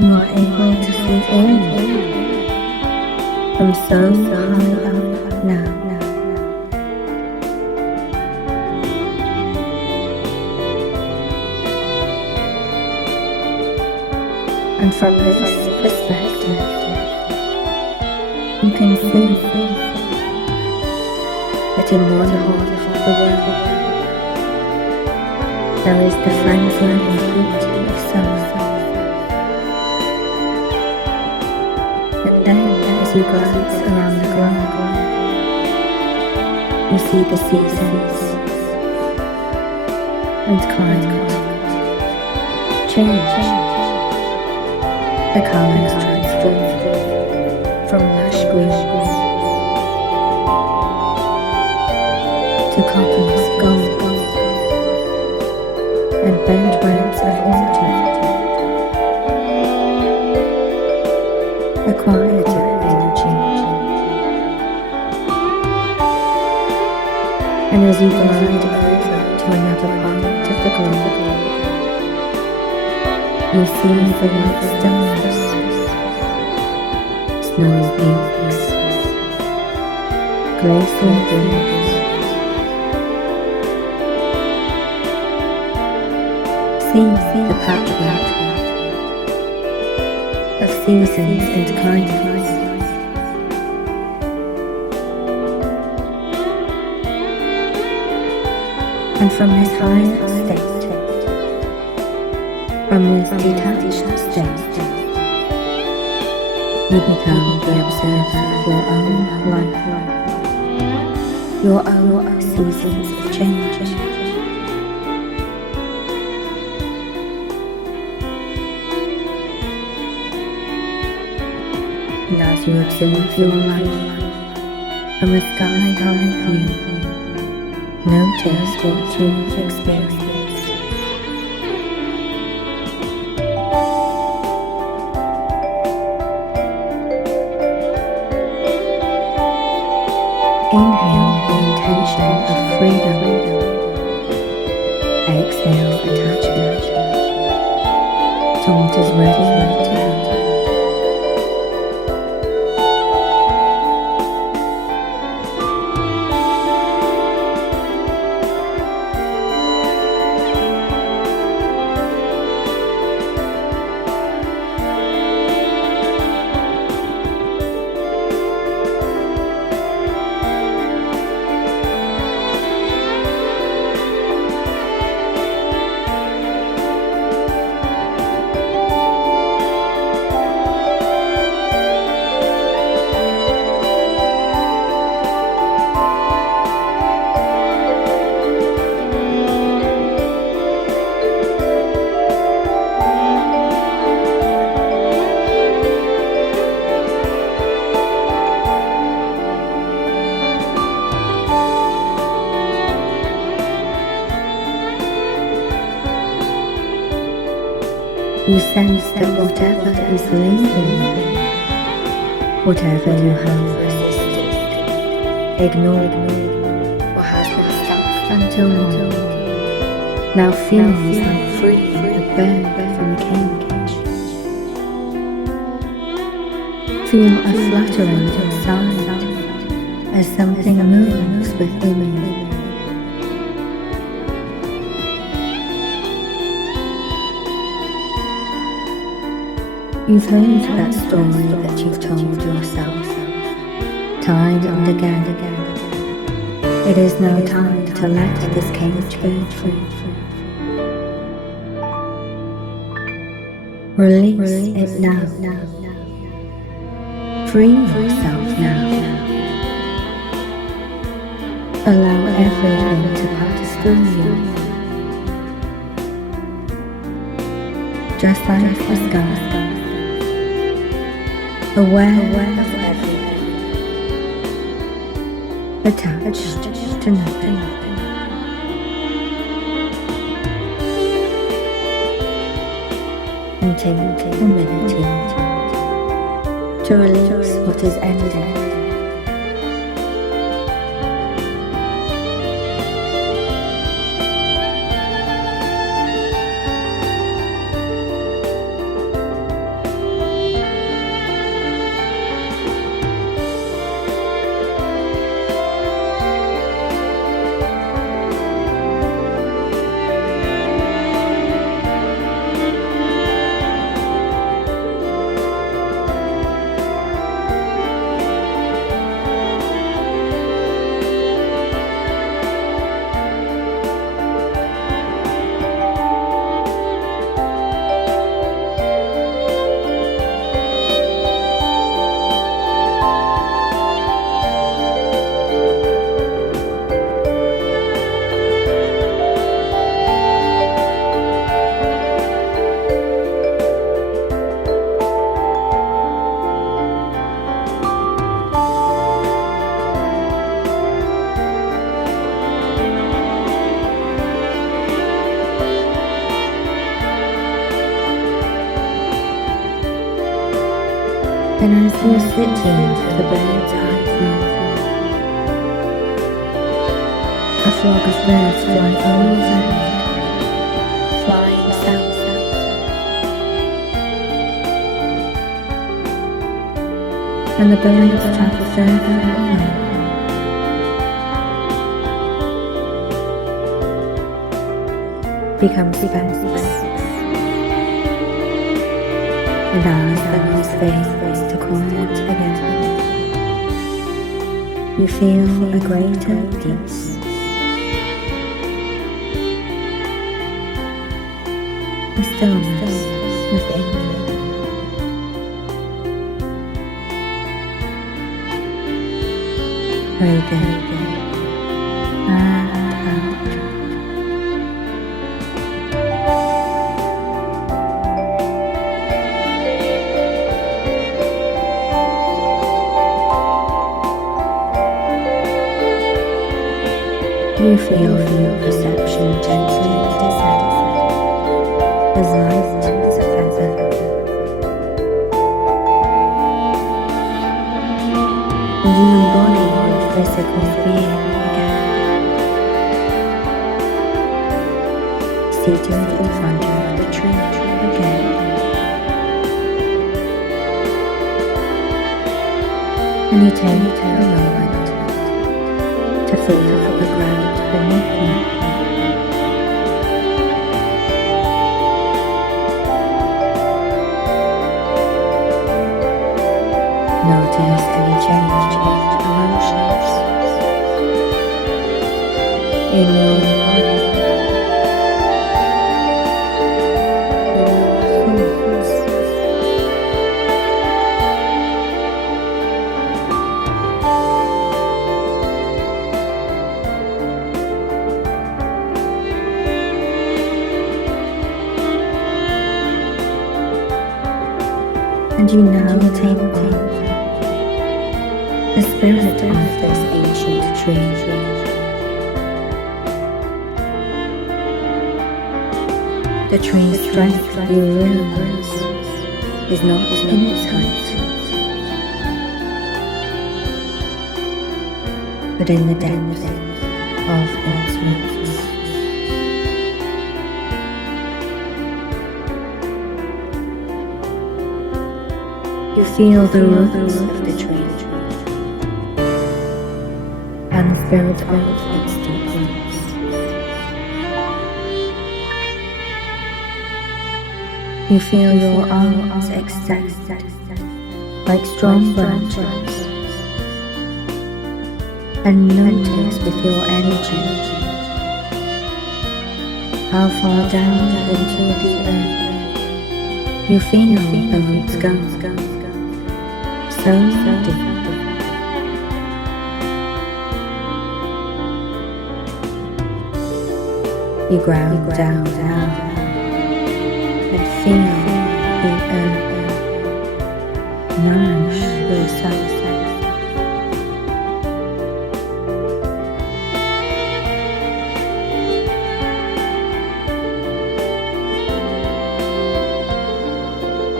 You are able to see all from so high up now. And from this perspective, you can see that in one half of the world there is the frenzy and heat of summer. Then, as you glance around the globe, you see the seasons and climate change. The colors transform from lush green to copper's gold and bent reds of autumn. A quieter energy. And as you glide over to another part of the globe, you see the white stars, snowy peaks, graceful hills, see the patchwork of seasons and climates. And from this higher state, from this detached state, you become the observer of your own life, your own seasons of change. And as you observe your life from a sky-high view, notice what you experience. Inhale the intention of freedom. Exhale attachment. Toungue is ready to go. You sense that whatever is leaving, whatever you have resisted, ignored, or has been stuck until now feels like free a bird from a cage. Feel a fluttering inside as something moves within you. You've heard that story that you've told yourself, time and again. It is now time to let this cage be free. Release it now. Free yourself now. Allow everything to pass through you. Just like the sky. Aware of everything. attached to nothing. And take a minute to release what is ending. And as you sit in the bird's eye view, a flock of birds fly overhead, flying south. And the birds travel further away, become specks, and as those fade to quiet again, you feel a greater peace, a stillness within you. Breathe in and out. You feel your perception gently descend, as light as a feather. And you embody your physical being again, seated in front of the tree again. And you take a moment to feel the ground beneath you. Notice any change in emotions in your body, in your thoughts. And you now take on the spirit of this ancient tree. The tree's strength, you realize, is not in its height, but in the depth of its roots. You feel the roots of the tree and feel of its deep roots. You feel your arms extend like strong branches, and notice with your energy how far down into the earth you feel the roots go. So deep. You ground down and feel the earth nourish yourself.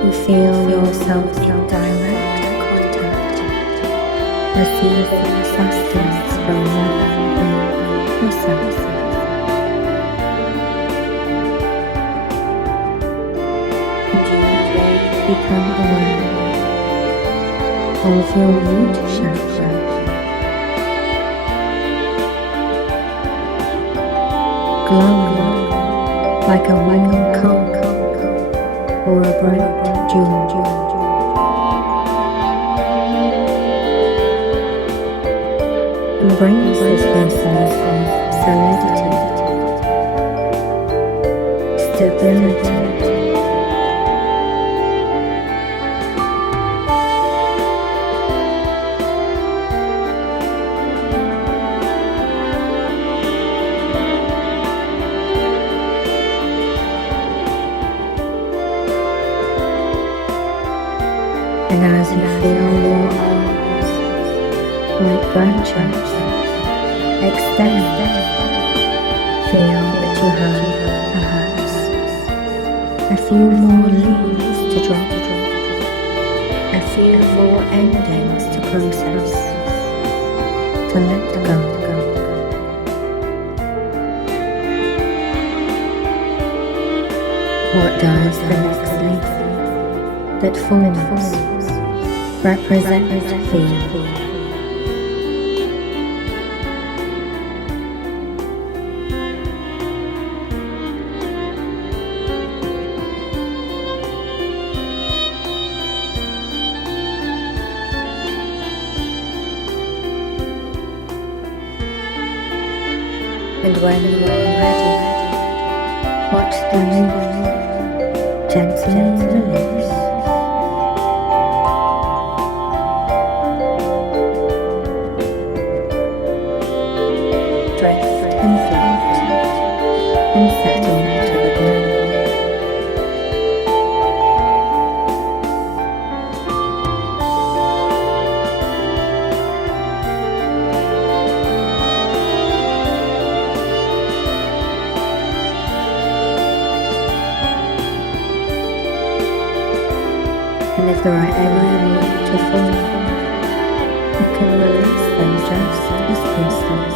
You feel yourself in direct contact, receiving sustenance from another yourself. Become aware of your root chakra, glowing like a warm coal or a bright jewel. Embrace this essence of solidity, stability, and as you feel your arms like branches extend, feel that you have perhaps a few more leaves to drop, a few more endings to process, to let go. What does the next leaf that forms represent for you? And when you are ready, watch the leaf gently release. Drift and float and settle to the ground. And if there are any more to fall, you can release them just as peacefully.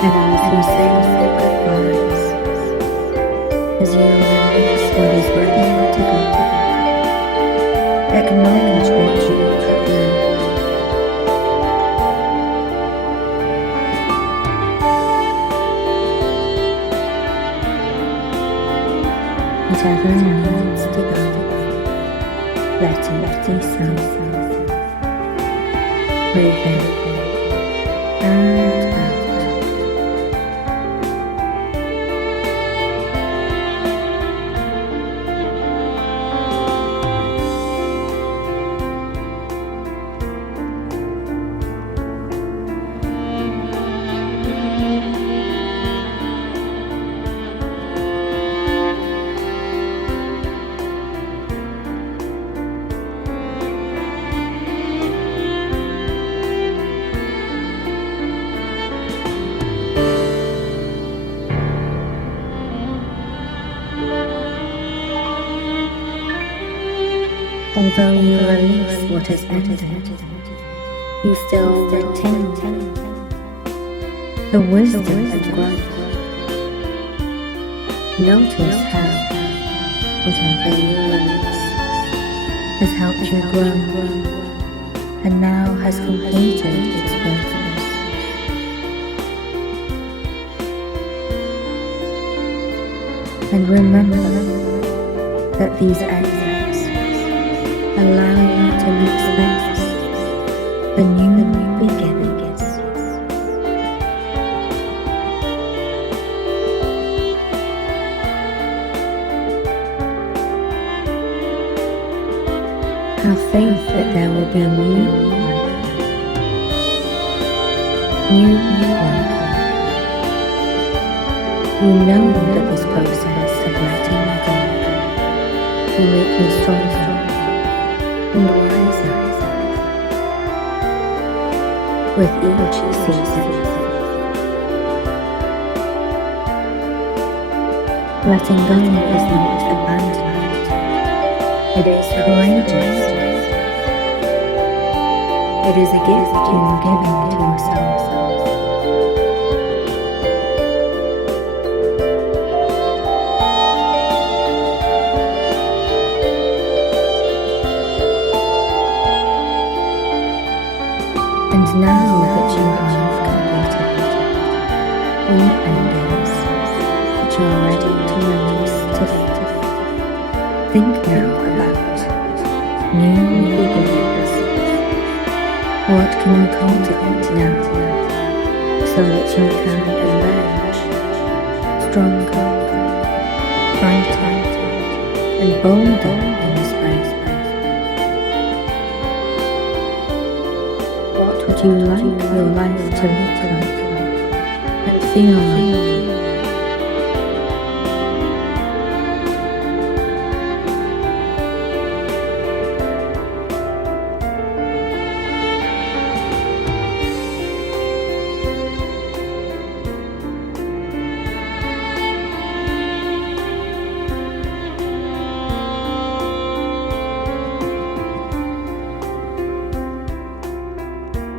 And as you say goodbyes, as you release what is ready to go, acknowledge what you have learned. Whatever needs to go, let it be so. Breathe in and out. Although you release what is ended, you still retain the wisdom and growth. Notice how whatever you release has helped you grow and now has completed its purpose. And remember that these exits allow you to make space for new beginnings. Have faith that there will be new work. You know that this process of letting go will make you stronger and wiser. with each season. Letting go is not abandonment, it is courageous. It is a gift you are giving to yourself. And now that you have completed all endings that you are ready to release today, think now about new beginnings. What can you cultivate now so that you can emerge stronger, brighter, and bolder in this place? What would you like your life to look like and feel like?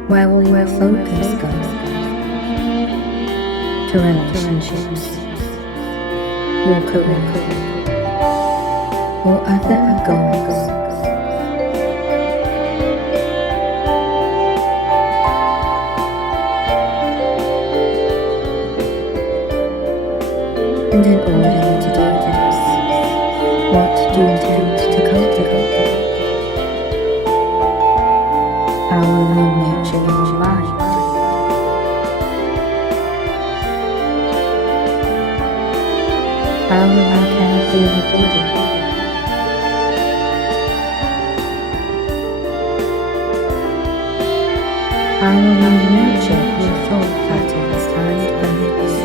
Where will your focus go? To relationships, your career, or other goals? And in order to do this, what do you intend to cultivate? How will you nurture your mind? How will you care for your body? How will you nurture your thought patterns and beliefs?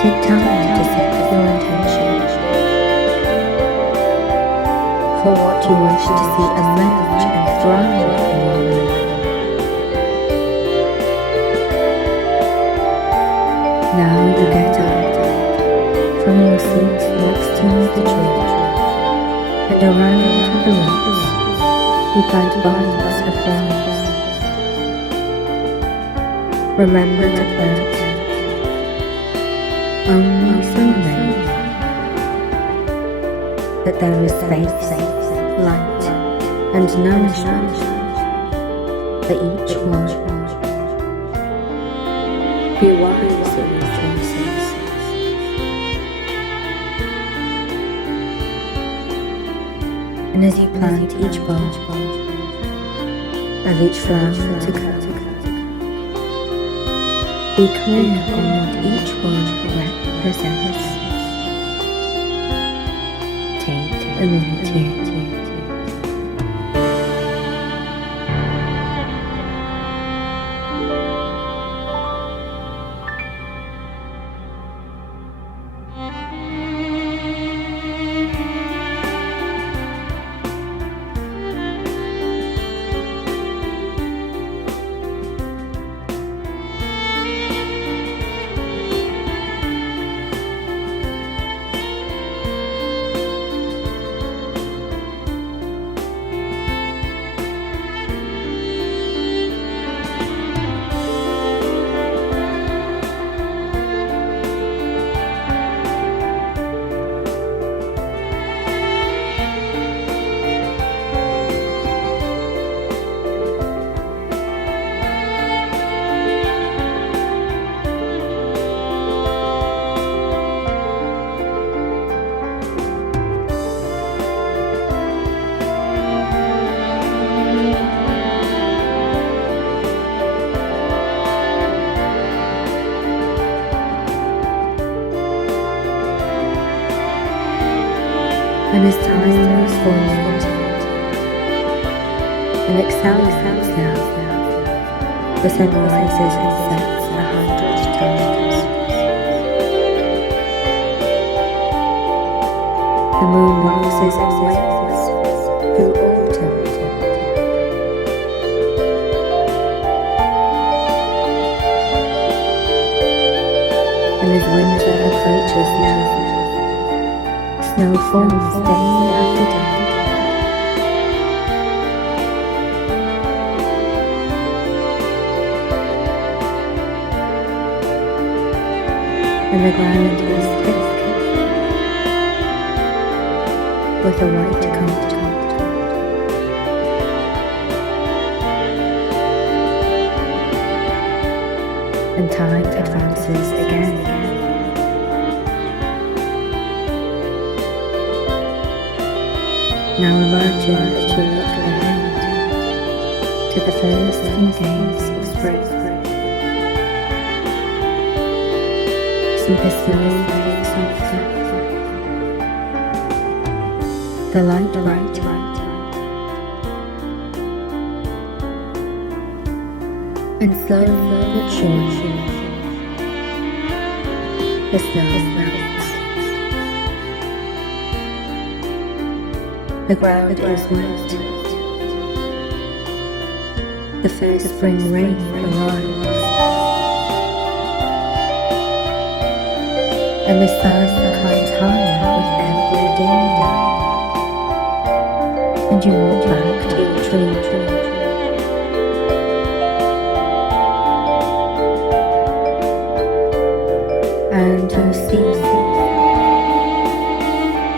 Take time to set your intention for what you wish to see emerge and thrive in your life. Now you get up from your seat next to the tree, and around the roots you plant bunches of flowers. Remember to plant only so many that there is space, light, and nourishment for each one. Be wise in your choices. And as you plant each bulb of each flower to grow, be clear on what each one represents. Take a minute here. And as time moves forward, and accelerates now, the sun rises and sets 100 times. The moon rises and wanes through autumn as winter approaches now, snow falls day after day. And the ground is thick with a white coat. And time advances again. Now imagine that you look ahead to the first few days of spring. See the snow laying softer, the light brighter, and slowly but surely the snow melts. The ground is wet. The first spring rain arrives, and the sun climbs higher with every day. And you walk back to your tree. And you see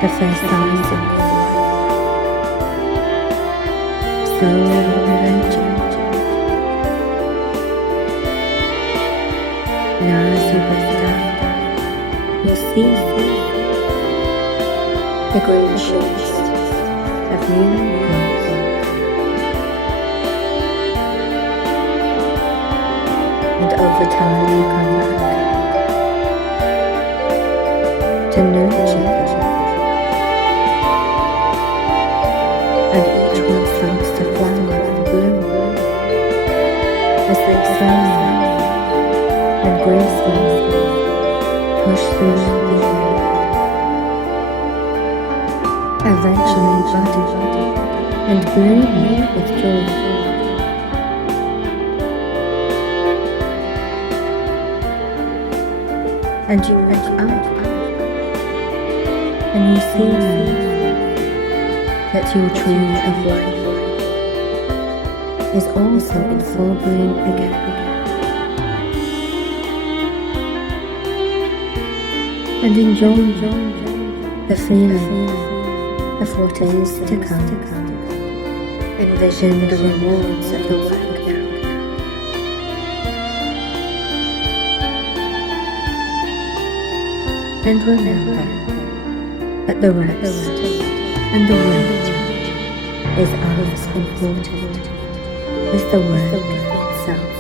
the first signs of life slowly emerging. Now as you look down, you see the green shoots of new growth. And over time you come back to nurture them, and each one starts to flower and bloom as they soar and gracefully push through the air, eventually budding and blooming with joy. And you look up and you see that your tree of life is also in full bloom again. And enjoy the feeling of what is to come. Envision the rewards of the work now. And remember that the rest and the wait is as important as the work itself.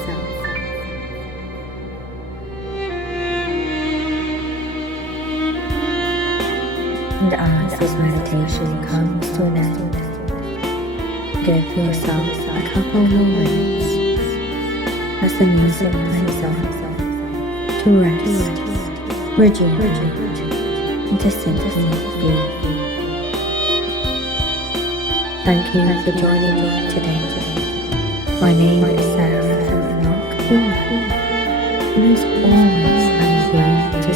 And as this meditation comes to an end, give yourself a couple more minutes as the music plays on to rest, rejuvenate, and to simply be. Thank you for joining me today. My name is Sarah from onother, and as always I'm here to